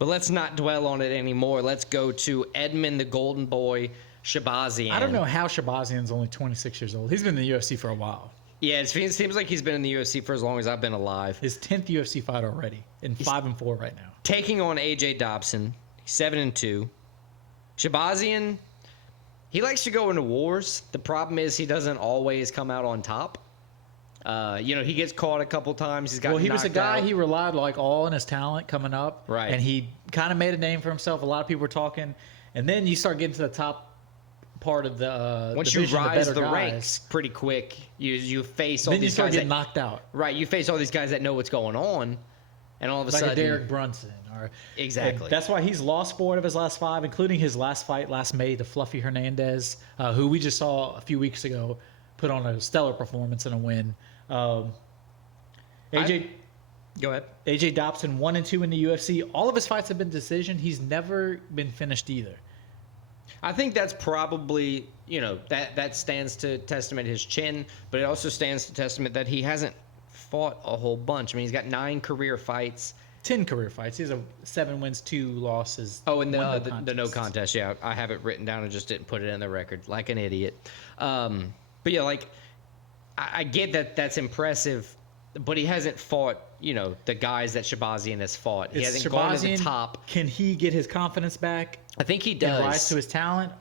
let's not dwell on it anymore. Let's go to Edmund the Golden Boy Shabazian. I don't know how Shabazian's only 26 years old. He's been in the UFC for a while. Yeah, it seems like he's been in the UFC for as long as I've been alive. His 10th UFC fight already, and 5-4 right now. Taking on AJ Dobson, 7-2. Shabazian, he likes to go into wars. The problem is he doesn't always come out on top. He gets caught a couple times. He was a guy he relied all on his talent coming up. Right. And he kind of made a name for himself. A lot of people were talking. And then you start getting to the top part of the once division, you rise the the ranks pretty quick, you face all then these you start guys getting knocked out. Right, you face all these guys that know what's going on, and all of a like sudden, a Derek Brunson, or exactly. That's why he's lost 4 of his last 5, including his last fight last May to Fluffy Hernandez, who we just saw a few weeks ago put on a stellar performance and a win. Go ahead. AJ Dobson 1-2 in the UFC. All of his fights have been decision. He's never been finished either. I think that's probably, that stands to testament his chin, but it also stands to testament that he hasn't fought a whole bunch. I mean, he's got 9 career fights. 10 career fights. He has 7 wins, 2 losses. Oh, and the no contest. Yeah, I have it written down and just didn't put it in the record like an idiot. But yeah, like I get that that's impressive, but he hasn't fought, the guys that Shabazian has fought. He hasn't gone to the top. Can he get his confidence back? I think he And does. rise to his talent?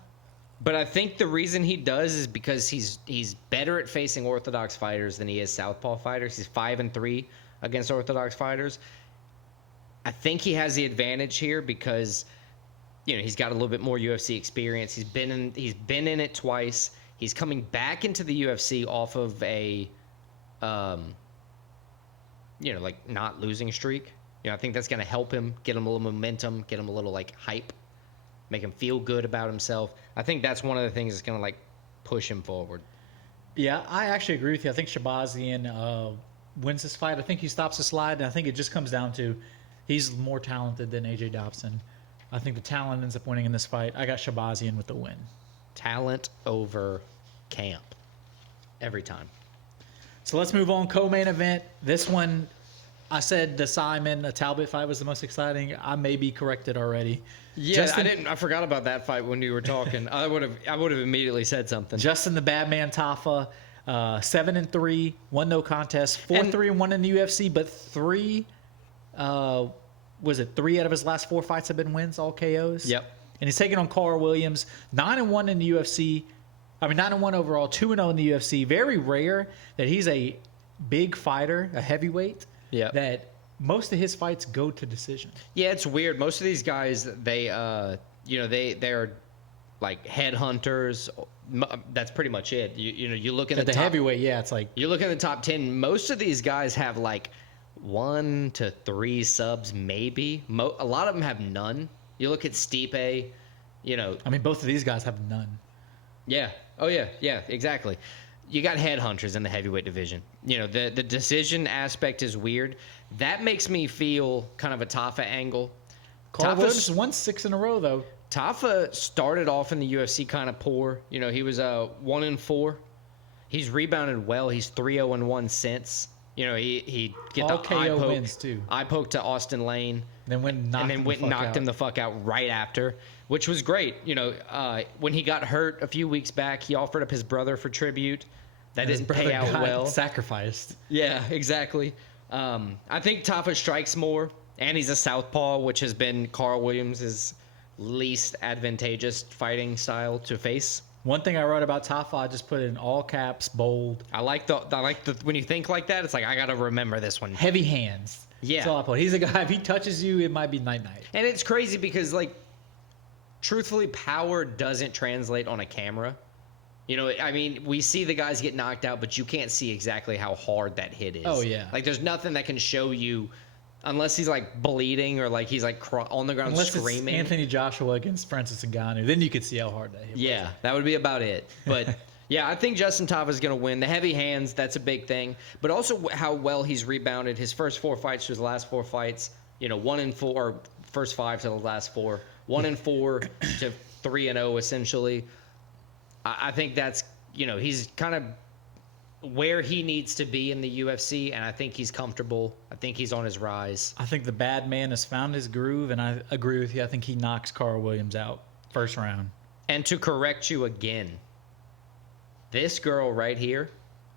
But I think the reason he does is because he's better at facing orthodox fighters than he is southpaw fighters. He's 5-3 against orthodox fighters. I think he has the advantage here because he's got a little bit more UFC experience. He's been in it twice. He's coming back into the UFC off of a like not losing streak. I think that's going to help him, get him a little momentum, get him a little like hype, make him feel good about himself. I think that's one of the things that's going to like push him forward. Yeah, I actually agree with you. I think Shabazian wins this fight. I think he stops the slide, and I think it just comes down to he's more talented than AJ Dobson. I think the talent ends up winning in this fight. I got Shabazian with the win. Talent over camp every time. So let's move on. Co-main event. This one, I said the Simon Talbot fight was the most exciting. I may be corrected already. Yeah, I forgot about that fight when you were talking. I would have immediately said something. Justin the Badman Tafa, 7-3, 1 no contest, 4-3-1 in the UFC, but 3 out of his last 4 fights have been wins, all KOs. Yep. And he's taking on Carl Williams, 9-1 in the UFC. 9-1 overall, 2-0 in the UFC. Very rare that he's a big fighter, a heavyweight. Yeah. That most of his fights go to decision. Yeah, it's weird. Most of these guys, they're like headhunters. That's pretty much it. You look at the top, heavyweight. Yeah, it's like you look at the top 10. Most of these guys have like 1 to 3 subs, maybe. A lot of them have none. You look at Stipe. both of these guys have none. Yeah. Oh yeah. Yeah. Exactly. You got headhunters in the heavyweight division. The decision aspect is weird. That makes me feel kind of a Tafa angle. Carl Williams won 6 in a row though. Tafa started off in the UFC kind of poor. He was 1-4. He's rebounded well. He's 3-0-1 since. He get all the KO eye poke, wins too. Eye poke to Austin Lane. Then went and knocked him the fuck out right after, which was great. When he got hurt a few weeks back, he offered up his brother for tribute. That didn't pay out well. Sacrificed. Yeah, exactly. I think Tafa strikes more, and he's a southpaw, which has been Carl Williams' least advantageous fighting style to face. One thing I wrote about Tafa, I just put in all caps, bold. I like the when you think like that, it's like I gotta remember this one. Heavy hands. Yeah. That's all I put. He's a guy, if he touches you, it might be night-night. And it's crazy because, like, truthfully, power doesn't translate on a camera. We see the guys get knocked out, but you can't see exactly how hard that hit is. Oh, yeah. Like, there's nothing that can show you, unless he's, like, bleeding or, like, he's, like, on the ground Unless screaming. It's Anthony Joshua against Francis Ngannou. Then you could see how hard that hit was. Yeah, that would be about it. But, yeah, I think Justin Tafa is going to win. The heavy hands, that's a big thing. But also how well he's rebounded. His first 4 fights to his last 4 fights, 1-4, or first 5 to the last 4. 1-4 to 3-0, essentially. I think that's, he's kind of where he needs to be in the UFC, and I think he's comfortable. I think he's on his rise. I think the bad man has found his groove, and I agree with you. I think he knocks Carl Williams out first round. And to correct you again, this girl right here,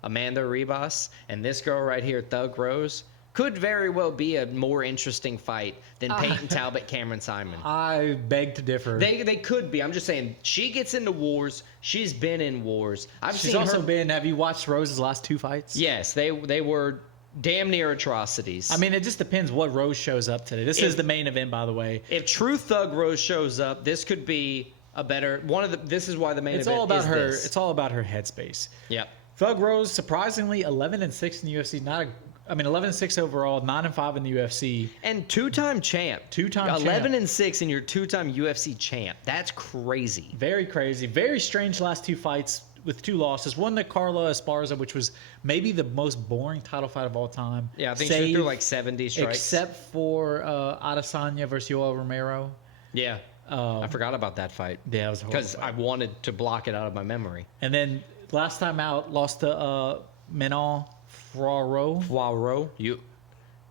Amanda Ribas, and this girl right here, Thug Rose, could very well be a more interesting fight than Peyton Talbot, Cameron Simon. I beg to differ. They could be. I'm just saying, she gets into wars. She's been in wars. She's also been. Have you watched Rose's last 2 fights? Yes, they were damn near atrocities. It just depends what Rose shows up today. This is the main event, by the way. If true Thug Rose shows up, this could be a better one. This is why the main event is this. It's all about her headspace. Yep. Thug Rose, surprisingly, 11-6 in the UFC. 11-6 overall, 9-5 in the UFC, and 2-time champ. 2-time 11-6 and you're 2-time UFC champ. That's crazy. Very crazy. Very strange last 2 fights with 2 losses. One to Carla Esparza, which was maybe the most boring title fight of all time. Yeah, I think she threw like 70 strikes. Except for Adesanya versus Yoel Romero. Yeah. I forgot about that fight. Yeah, it was horrible. Because I wanted to block it out of my memory. And then last time out, lost to Menon Poirot. You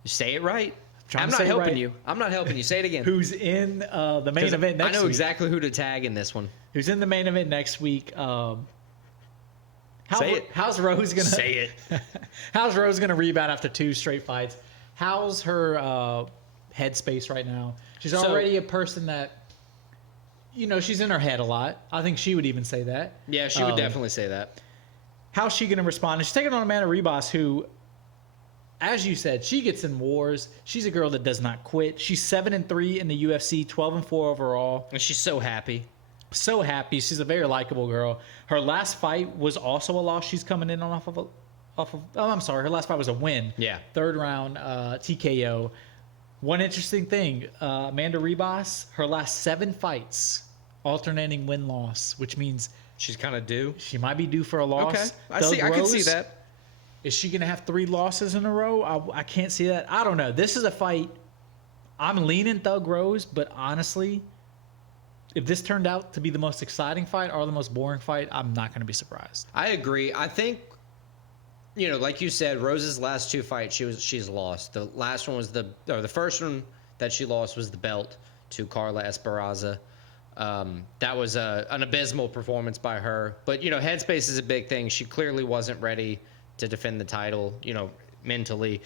say it right. I'm not helping you. I'm not helping you. Say it again. Who's in the main event next week. I know exactly who to tag in this one. Who's in the main event next week. Say it. How's Rose gonna Say it. How's Rose gonna rebound after 2 straight fights? How's her headspace right now? She's already a person that, she's in her head a lot. I think she would even say that. Yeah, she would definitely say that. How's she gonna respond? And she's taking on Amanda Ribas, who, as you said, she gets in wars. She's a girl that does not quit. She's 7-3 in the UFC, 12-4 overall. And she's so happy. So happy. She's a very likable girl. Her last fight was also a loss. She's coming in off of. I'm sorry. Her last fight was a win. Yeah. 3rd round TKO. One interesting thing, Amanda Ribas, her last 7 fights, alternating win-loss, which means She's kind of due. she might be due for a loss. Okay. I can see that. Is she going to have 3 losses in a row? I can't see that. I don't know. This is a fight. I'm leaning Thug Rose, but honestly, if this turned out to be the most exciting fight or the most boring fight, I'm not going to be surprised. I agree. I think, like you said, Rose's last 2 fights, she's lost. The last one was the first one that she lost was the belt to Carla Esparza. That was an abysmal performance by her. But, headspace is a big thing. She clearly wasn't ready to defend the title, mentally.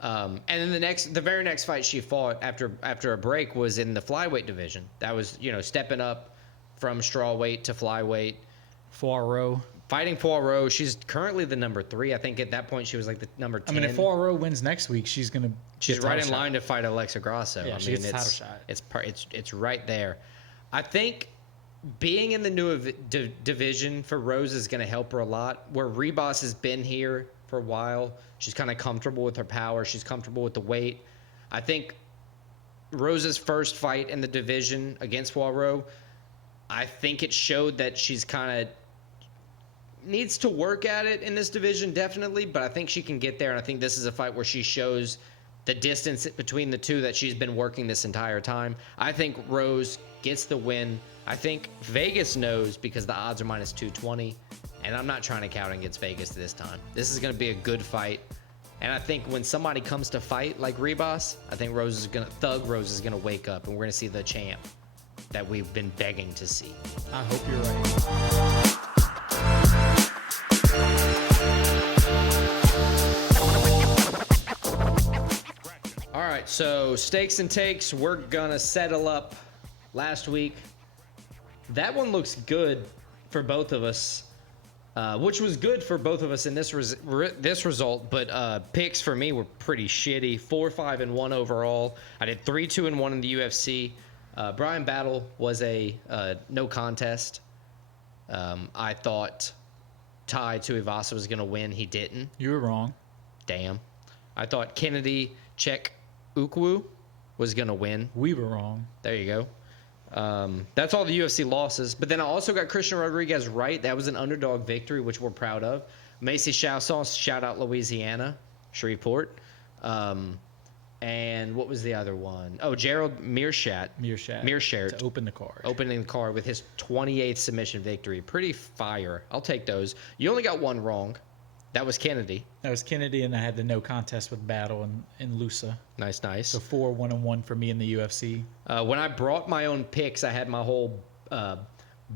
And then the very next fight she fought after a break was in the flyweight division. That was, stepping up from strawweight to flyweight. Fighting Poirot. She's currently the number 3. I think at that point she was like the number 10. I mean, if Poirot wins next week, she's right in line to fight Alexa Grasso. Yeah, she gets a title shot. It's right there. I think being in the new division for Rose is going to help her a lot. Where Ribas has been here for a while, she's kind of comfortable with her power. She's comfortable with the weight. I think Rose's first fight in the division against Poirot, I think it showed that she's kind of needs to work at it in this division, definitely, but I think she can get there, and I think this is a fight where she shows the distance between the two that she's been working this entire time. I think Rose gets the win. I think Vegas knows because the odds are minus 220, and I'm not trying to count against Vegas this time. This is going to be a good fight, and I think when somebody comes to fight like Ribas, I think Thug Rose is going to wake up, and we're going to see the champ that we've been begging to see. I hope you're right. All right, so stakes and takes, we're gonna settle up last week. That one looks good for both of us, which was good for both of us in this result, but picks for me were pretty shitty. 4-5-1 overall. I did 3-2-1 in the UFC. Brian Battle was a no contest. I thought Tai Tuivasa was gonna win. He didn't. You were wrong. Damn. I thought Kennedy Czech Ukwu was going to win. We were wrong. There you go. That's all the UFC losses. But then I also got Christian Rodriguez right. That was an underdog victory, which we're proud of. Macy Chausson, shout out Louisiana, Shreveport. And what was the other one? Oh, Gerald Meerschaert. To open the card. Opening the card with his 28th submission victory. Pretty fire. I'll take those. You only got one wrong. That was Kennedy. That was Kennedy, and I had the no contest with Battle and Lusa. Nice. So 4-1-1 for me in the UFC. When I brought my own picks, I had my whole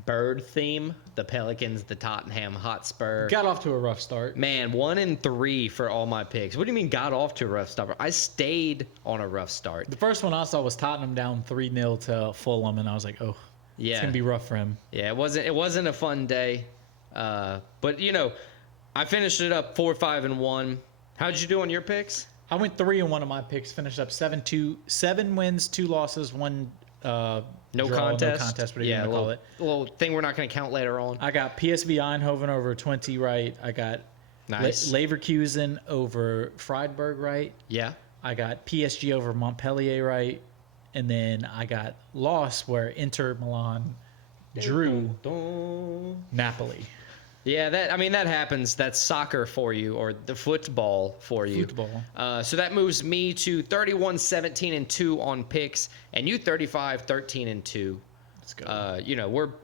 bird theme. The Pelicans, the Tottenham Hotspur. Got off to a rough start. Man, 1-3 for all my picks. What do you mean got off to a rough start? I stayed on a rough start. The first one I saw was Tottenham down 3-0 to Fulham, and I was like, oh, yeah, it's going to be rough for him. Yeah, it wasn't a fun day. But, I finished it up 4-5-1. How'd you do on your picks? I went 3-1 on my picks. Finished up 7-2, 7 wins, 2 losses, 1 no draw, contest. No contest, whatever you want to call it. Little thing we're not going to count later on. I got PSV Eindhoven over 20 right. I got Nice. Leverkusen over Freiburg right. Yeah. I got PSG over Montpellier right. And then I got loss where Inter Milan drew Napoli. Yeah, that happens. That's soccer for you, or the football for you. Football. So that moves me to 31-17-2 on picks, and you 35-13-2. Let's go.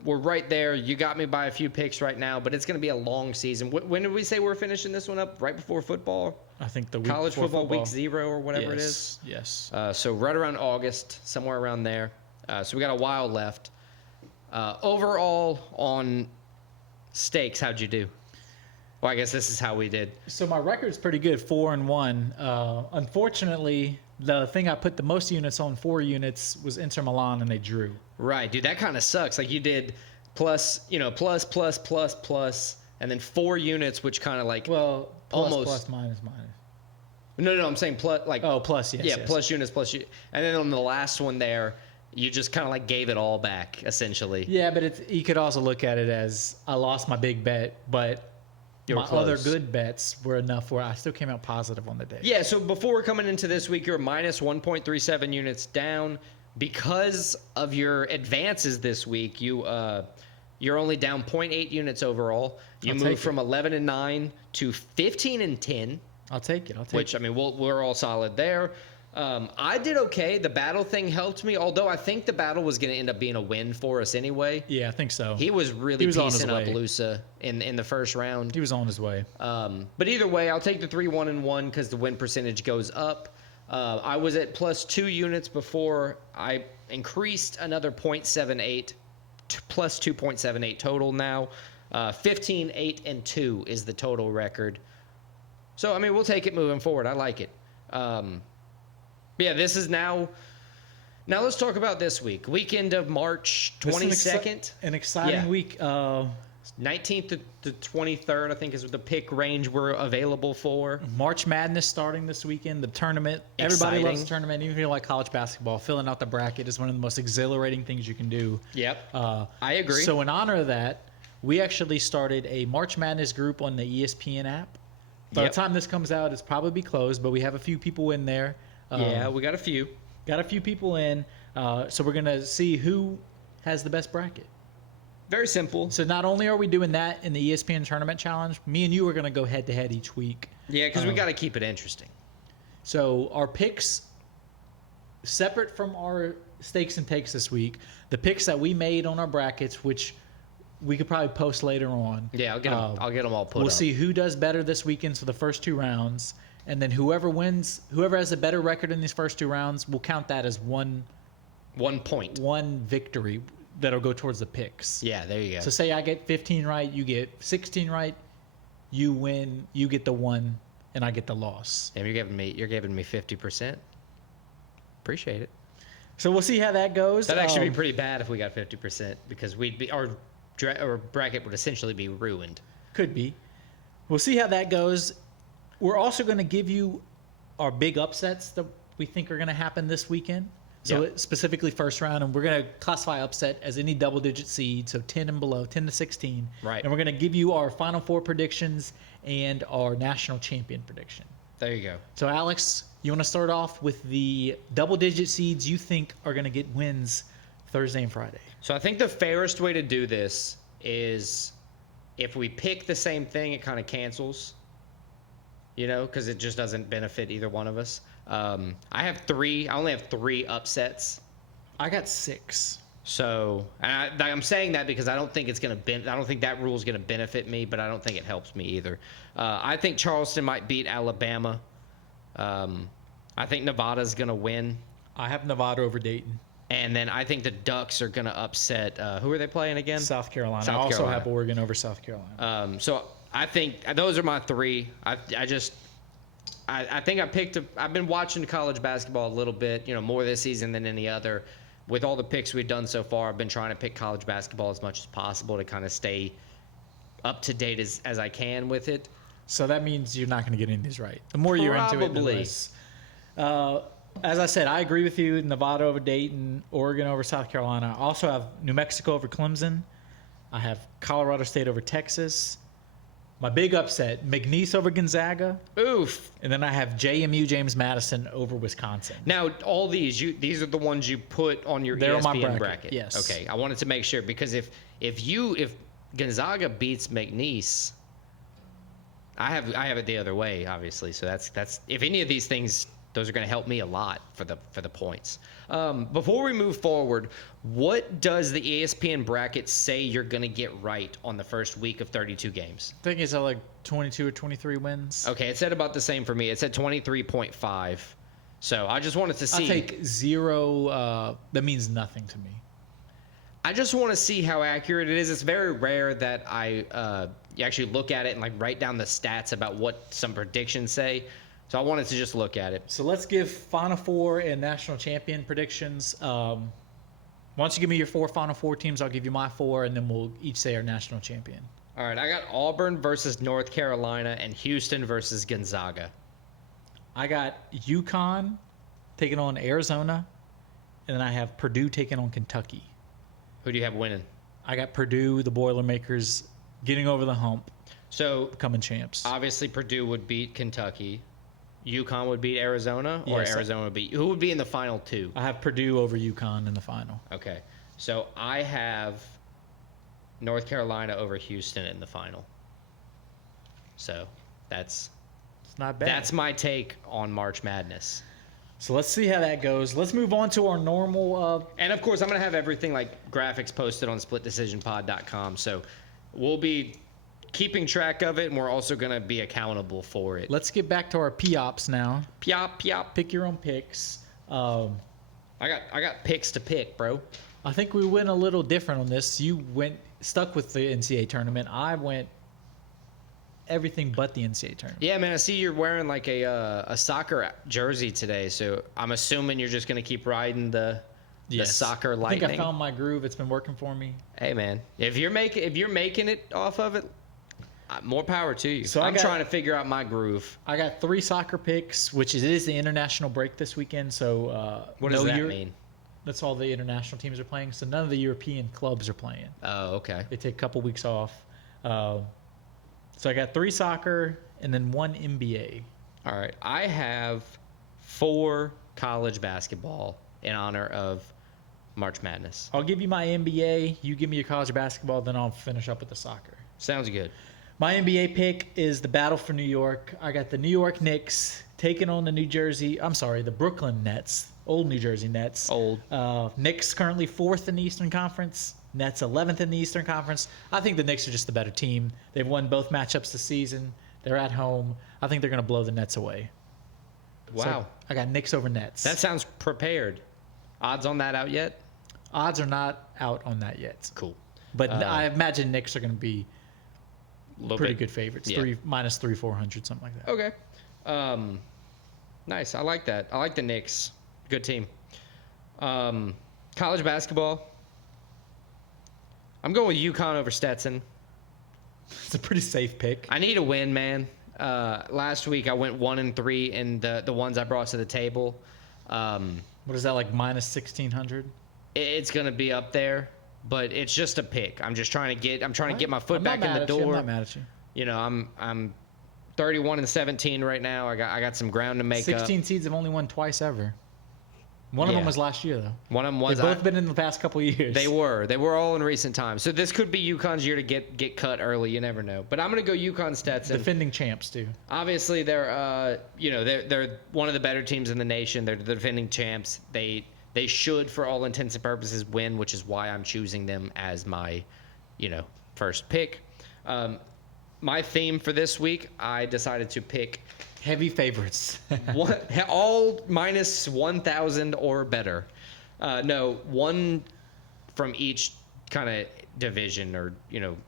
We're right there. You got me by a few picks right now, but it's going to be a long season. When did we say we're finishing this one up? Right before football? I think the week college before football, week 0 or whatever it is. Yes. So right around August, somewhere around there. So we got a while left. Overall on stakes, how'd you do? Well, I guess this is how we did. So my record's pretty good, 4-1. Unfortunately, the thing I put the most units on, 4 units, was Inter Milan, and they drew. Right, dude. That kind of sucks. Like you did plus, plus, plus, plus, plus, and then 4 units, which kind of like Well, plus, almost plus, minus, minus. No, I'm saying plus, like Plus, yes. yeah, yes. plus units, and then on the last one there, you just kind of like gave it all back essentially. Yeah, but you could also look at it as I lost my big bet, but You were my other close. good bets were enough where I still came out positive on the day. Yeah, so before coming into this week, you're minus 1.37 units down because of your advances this week. You're only down 0.8 units overall. You I'll moved take from 11-9 to 15-10. I'll take it. Which, I mean, we're all solid there. I did okay. The battle thing helped me, although I think the battle was going to end up being a win for us anyway. Yeah, I think so. He was really He was on his piecing up way. Lusa in the first round. He was on his way. But either way, I'll take the 3-1-1 because the win percentage goes up. I was at plus 2 units before. I increased another 0.78 to plus 2.78 total now. 15-8-2 is the total record. So, I mean, we'll take it moving forward. I like it. Yeah, this is now. Now let's talk about this week. Weekend of March 22nd. An exciting Yeah. week. 19th to the 23rd, I think, is the pick range we're available for. March Madness starting this weekend. The tournament. Everybody Exciting. loves the tournament. Even if you like college basketball, filling out the bracket is one of the most exhilarating things you can do. Yep. I agree. So in honor of that, we actually started a March Madness group on the ESPN app. By Yep. the time this comes out, it's probably closed, but we have a few people in there. Yeah, we got a few. Got a few people in. So we're going to see who has the best bracket. Very simple. So not only are we doing that in the ESPN Tournament Challenge, me and you are going to go head-to-head each week. Yeah, because we got to keep it interesting. So our picks, separate from our stakes and takes this week, the picks that we made on our brackets, which we could probably post later on. Yeah, I'll get them all put We'll up. see who does better this weekend for the first 2 rounds. And then whoever wins, whoever has a better record in these first 2 rounds, we'll count that as 1 point. one victory that'll go towards the picks. Yeah, there you go. So say I get 15 right, you get 16 right, you win, you get the 1, and I get the loss. Damn, you're giving me 50%. Appreciate it. So we'll see how that goes. That'd actually be pretty bad if we got 50% because our bracket would essentially be ruined. Could be. We'll see how that goes. We're also going to give you our big upsets that we think are going to happen this weekend. So Yep. specifically first round, and we're going to classify upset as any double-digit seed, so 10 and below, 10 to 16. Right. And we're going to give you our Final Four predictions and our national champion prediction. There you go. So Alex, you want to start off with the double-digit seeds you think are going to get wins Thursday and Friday? So I think the fairest way to do this is if we pick the same thing, it kind of cancels. Because it just doesn't benefit either one of us. I only have 3 upsets. I got 6. So I'm saying that because I don't think it's going to I don't think that rule is going to benefit me, but I don't think it helps me either. I think Charleston might beat Alabama. I think Nevada's going to win. I have Nevada over Dayton. And then I think the Ducks are going to upset. Who are they playing again? South Carolina. South I also Carolina. have Oregon over South Carolina. So I think those are my 3. I think I've been watching college basketball a little bit, more this season than any other. With all the picks we've done so far, I've been trying to pick college basketball as much as possible to kind of stay up to date as I can with it. So that means you're not going to get any of these right. The more you're into it, the Probably. less. As I said, I agree with you. Nevada over Dayton, Oregon over South Carolina. I also have New Mexico over Clemson. I have Colorado State over Texas. My big upset, McNeese over Gonzaga. Oof. And then I have JMU James Madison over Wisconsin. Now, all these are the ones you put on your They're on ESPN my bracket, bracket. yes. Okay. I wanted to make sure because if Gonzaga beats McNeese, I have it the other way, obviously. So that's if any of these things, those are going to help me a lot for the points. Before we move forward, what does the ESPN bracket say you're going to get right on the first week of 32 games? I think it's like 22 or 23 wins. Okay, it said about the same for me. It said 23.5. So I just wanted to see. I'll take 0. That means nothing to me. I just want to see how accurate it is. It's very rare that I you actually look at it and like write down the stats about what some predictions say. So I wanted to just look at it. So let's give Final Four and national champion predictions. Why don't you give me your 4 Final Four teams? I'll give you my 4, and then we'll each say our national champion. All right, I got Auburn versus North Carolina and Houston versus Gonzaga. I got UConn taking on Arizona, and then I have Purdue taking on Kentucky. Who do you have winning? I got Purdue, the Boilermakers, getting over the hump, So becoming champs. obviously Purdue would beat Kentucky. UConn would beat Arizona, or Yes. Arizona would beat. Who would be in the final 2? I have Purdue over UConn in the final. Okay, so I have North Carolina over Houston in the final. So that's It's not bad. that's my take on March Madness. So let's see how that goes. Let's move on to our normal. And of course, I'm gonna have everything like graphics posted on SplitDecisionPod.com. So we'll be keeping track of it, and we're also gonna be accountable for it. Let's get back to our P-Ops now. Pyop pyop. Pick your own picks. I got picks to pick, bro. I think we went a little different on this. You stuck with the NCAA tournament. I went everything but the NCAA tournament. Yeah, man. I see you're wearing like a soccer jersey today, so I'm assuming you're just gonna keep riding the soccer I lightning. think I found my groove. It's been working for me. Hey, man. If you're making it off of it, more power to you. So I'm trying to figure out my groove. I got 3 soccer picks, which is the international break this weekend. So What does that mean? That's all the international teams are playing. So none of the European clubs are playing. Oh, okay. They take a couple weeks off. So I got 3 soccer and then 1 NBA. All right. I have 4 college basketball in honor of March Madness. I'll give you my NBA. You give me your college basketball. Then I'll finish up with the soccer. Sounds good. My NBA pick is the battle for New York. I got the New York Knicks taking on the Brooklyn Nets, old New Jersey Nets. Old. Knicks currently 4th in the Eastern Conference. Nets 11th in the Eastern Conference. I think the Knicks are just the better team. They've won both matchups this season. They're at home. I think they're going to blow the Nets away. Wow. So I got Knicks over Nets. That sounds prepared. Odds on that out yet? Odds are not out on that yet. Cool. But I imagine Knicks are going to be pretty Bit. good favorites. Yeah. -3, 400, something like that. Okay. Nice. I like that. I like the Knicks. Good team. College basketball. I'm going with UConn over Stetson. It's a pretty safe pick. I need a win, man. Last week I went 1-3 in the ones I brought to the table. What is that, like -1600? It's gonna be up there, but it's just a pick. I'm just trying to get my foot I'm not back in mad the at you. I'm door. not mad at you. You know, I'm 31-17 right now. I got some ground to make 16 seeds have only won twice ever. One of them Yeah. was last year, though. up. One of them was They've both been in the past couple of years. They were all in recent times. So this could be UConn's year to get cut early. You never know. But I'm gonna go UConn Stetson. defending champs, too. Obviously, they're they're one of the better teams in the nation. They're the defending champs. They should, for all intents and purposes, win, which is why I'm choosing them as my, first pick. My theme for this week, I decided to pick Heavy favorites. all minus 1,000 or better. No, one from each kind of division or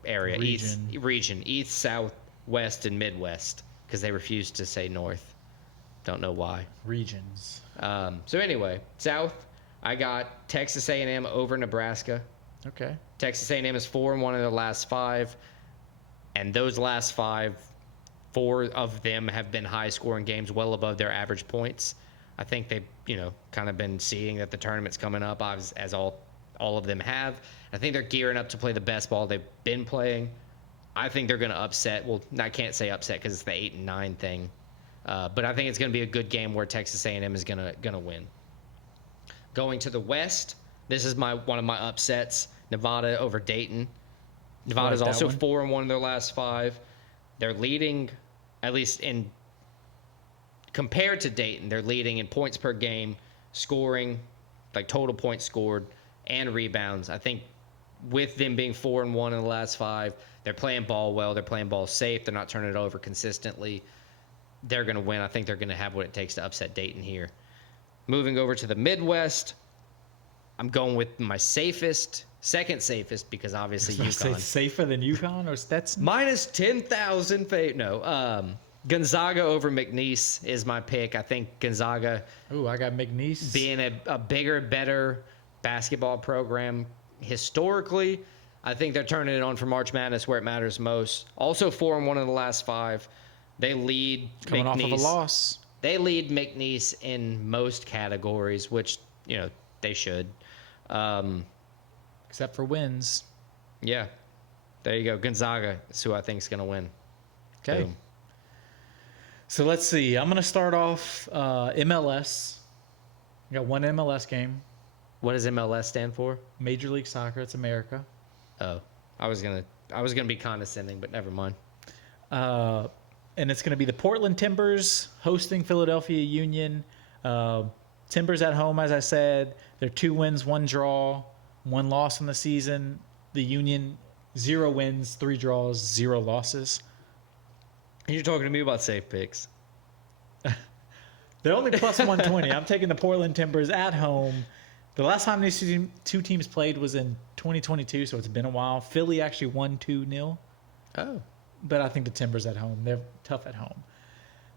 area. Region. East, South, West, and Midwest, because they refused to say North. Don't know why. Regions. So anyway, South, I got Texas A&M over Nebraska. Okay. Texas A&M is 4-1 in their last 5, and those last 5, 4 of them have been high-scoring games, well above their average points. I think they've, kind of been seeing that the tournament's coming up, as all of them have. I think they're gearing up to play the best ball they've been playing. I think they're going to upset. Well, I can't say upset because it's the 8 and 9 thing, but I think it's going to be a good game where Texas A&M is going to win. Going to the West, this is one of my upsets. Nevada over Dayton. Nevada's like that also one. 4-1 in their last 5. They're leading, at least in compared to Dayton, they're leading in points per game, scoring, like total points scored, and rebounds. I think with them being 4-1 in the last 5, they're playing ball well. They're playing ball safe. They're not turning it over consistently. They're going to win. I think they're going to have what it takes to upset Dayton here. Moving over to the Midwest, I'm going with my safest Second safest because obviously I was gonna UConn. say safer than UConn or Stetson. Minus 10,000 No. Gonzaga over McNeese is my pick. I think Gonzaga Ooh, I got McNeese. being a bigger, better basketball program historically, I think they're turning it on for March Madness where it matters most. Also 4-1 in the last 5. They lead Coming off of a McNeese. loss. They lead McNeese in most categories, which, they should. Except for wins. Yeah. There you go. Gonzaga is who I think is going to win. Okay. Boom. So let's see. I'm going to start off MLS. I got one MLS game. What does MLS stand for? Major League Soccer. It's America. Oh, I was gonna be condescending, but never mind. And it's going to be the Portland Timbers hosting Philadelphia Union. Timbers at home, as I said. They're 2 wins, 1 draw, 1 loss in the season. The Union, 0 wins, 3 draws, 0 losses. You're talking to me about safe picks. They're only plus 120. I'm taking the Portland Timbers at home. The last time these two teams played was in 2022, so it's been a while. Philly actually won 2-0. Oh. But I think the Timbers at home. They're tough at home.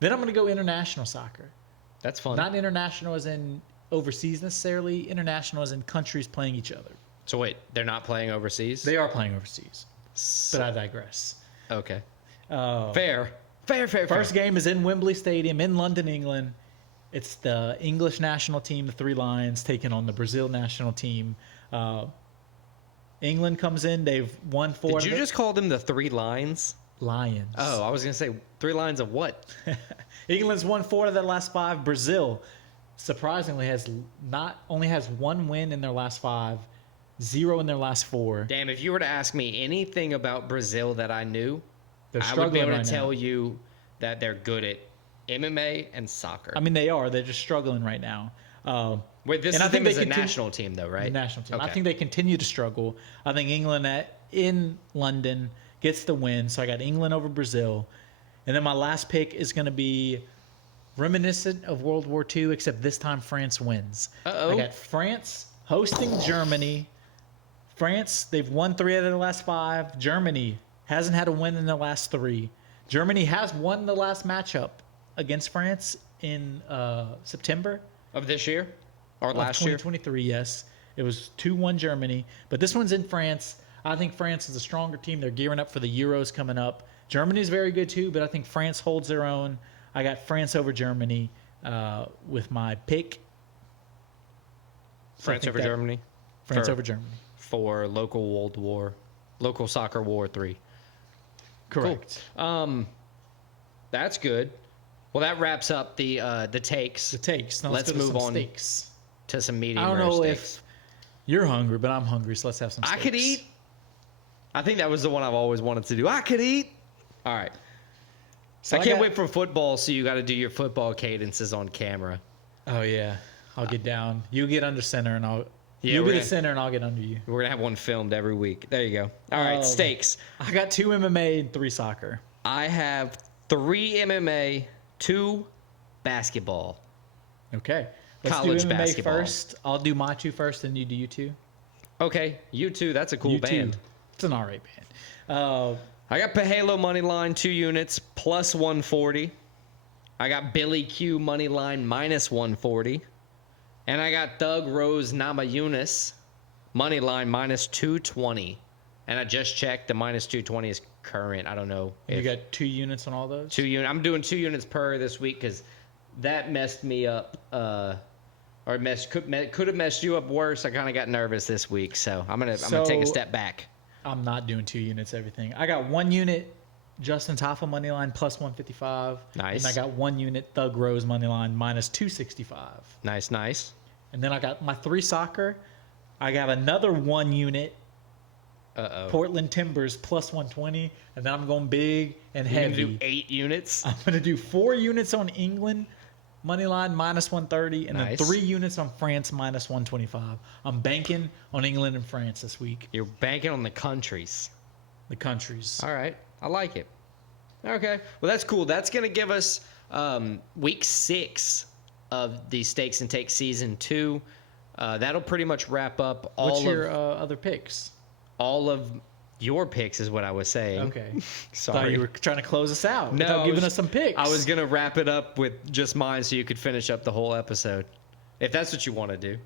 Then I'm going to go international soccer. That's fun. Not international as in overseas necessarily. International as in countries playing each other. So wait, they're not playing overseas? They are playing overseas. But I digress. Okay. Fair. First game is in Wembley Stadium in London, England. It's the English national team, the Three Lions, taking on the Brazil national team. England comes in. They've won 4. Did you just call them the 3 Lions? Lions. Oh, I was going to say 3 lines of what? England's won 4 of their last 5. Brazil, surprisingly, only has 1 win in their last 5, 0 in their last 4. Damn, if you were to ask me anything about Brazil that I knew, They're I would be able struggling to right tell now. you that they're good at MMA and soccer. I mean, they are. They're just struggling right now. Wait, this and I is think them as they a continue- national team, though, right? The national team. I Okay. think they continue to struggle. I think England in London gets the win. So I got England over Brazil. And then my last pick is going to be reminiscent of World War II, except this time France wins. Uh-oh. I got France hosting Germany. France, they've won 3 out of the last 5. Germany hasn't had a win in the last 3. Germany has won the last matchup against France in September. Of this year? Or Of last year? 2023, yes. It was 2-1 Germany. But this one's in France. I think France is a stronger team. They're gearing up for the Euros coming up. Germany's very good too, but I think France holds their own. I got France over Germany with my pick. So I France think over Germany? France For- over Germany. For local soccer war 3. Correct. That's good. Well, that wraps up the takes. The takes. Now Let's go to move some on steaks. to some medium I don't rare know steaks. if you're hungry, but I'm hungry, so let's have some I steaks. could eat. I think that was the one I've always wanted to do. I could eat. All right. So I can't got- wait for football, so you got to do your football cadences on camera. Oh, yeah. I'll get down. You get under center, and Yeah, you we're be the gonna- center, and I'll get under you. We're going to have one filmed every week. There you go. All right, steaks. I got 2 MMA and 3 soccer. I have 3 MMA, 2 basketball. Okay. Let's College do MMA basketball. first. I'll do my 2 first, and you do you 2. Okay, you two. That's a cool band. It's an alright band. I got Pahalo money line 2 units plus 140. I got Billy Q money line minus 140. And I got Doug Rose Namajunas money line minus 220. And I just checked, the minus 220 is current. I don't know You got 2 units on all those? 2 units. I'm doing 2 units per this week because that messed me up. Or could have messed you up worse. I kind of got nervous this week, so I'm gonna take a So- step back. I'm not doing 2 units everything. I got 1 unit Justin Taffa money line plus 155. Nice. And I got 1 unit Thug Rose money line minus 265. Nice. And then I got my 3 soccer. I got another 1 unit Portland Timbers plus 120. And then I'm going big and You're heavy. gonna do 8 units. I'm going to do 4 units on England money line minus 130, and Nice. then 3 units on France minus 125. I'm banking on England and France this week. You're banking on the countries. The countries. All right, I like it. Okay, well that's cool. That's gonna give us week 6 of the Stakes and Takes season 2. That'll pretty much wrap up What's your other picks? all of your picks is what I was saying. Okay. Sorry. Thought you were trying to close us out No, without I giving was- us some picks. I was going to wrap it up with just mine so you could finish up the whole episode. If that's what you want to do.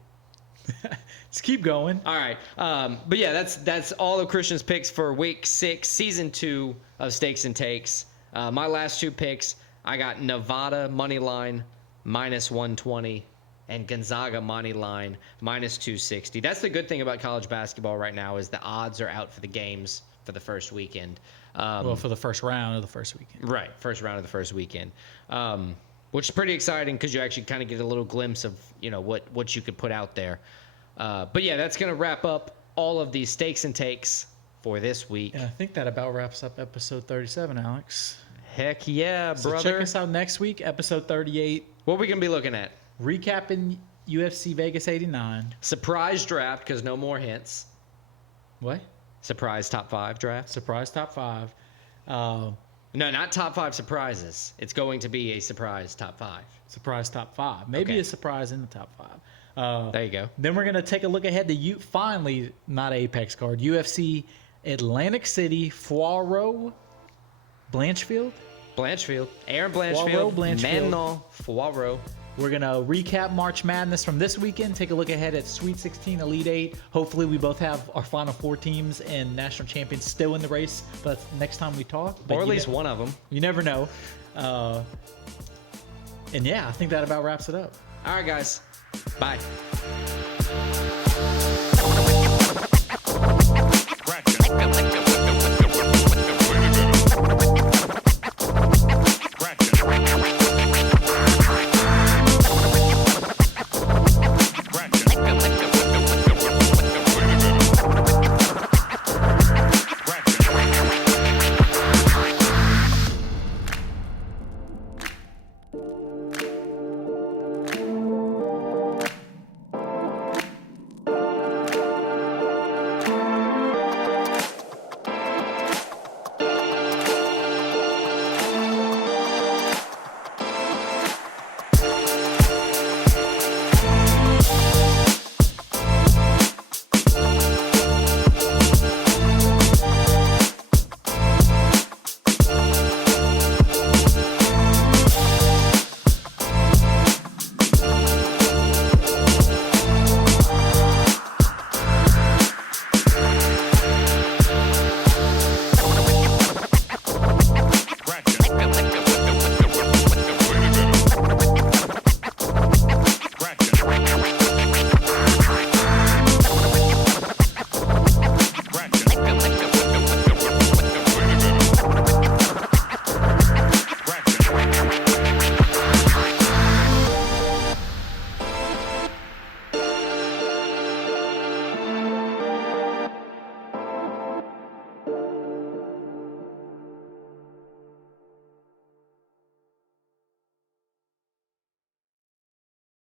Let's keep going. All right. But yeah, that's all of Christian's picks for week 6, season 2 of Stakes and Takes. My last 2 picks, I got Nevada money line -120 and Gonzaga money line -260. That's the good thing about college basketball right now is the odds are out for the games for the first weekend. Well, for the first round of the first weekend. Right, first round of the first weekend, which is pretty exciting because you actually kind of get a little glimpse of what you could put out there. But yeah, that's gonna wrap up all of these Stakes and Takes for this week. And I think that about wraps up episode 37, Alex. Heck yeah, So brother! check us out next week, episode 38, What we gonna be looking at? recapping UFC Vegas 89. Surprise draft because no more hints. What? Surprise top 5 draft. Surprise top 5. No, not top 5 surprises. It's going to be a surprise top 5. Surprise top 5. Maybe Okay. a surprise in the top 5. There you go. Then we're going to take a look ahead to finally, not Apex card, UFC Atlantic City, Foiro, Blanchfield. Blanchfield, Aaron Blanchfield, Blanchfield. Manon Foiro. We're going to recap March Madness from this weekend, take a look ahead at Sweet 16, Elite 8. Hopefully we both have our Final 4 teams and national champions still in the race, but next time we talk. But Or at you least one of them. You never know. And yeah, I think that about wraps it up. All right, guys. Bye.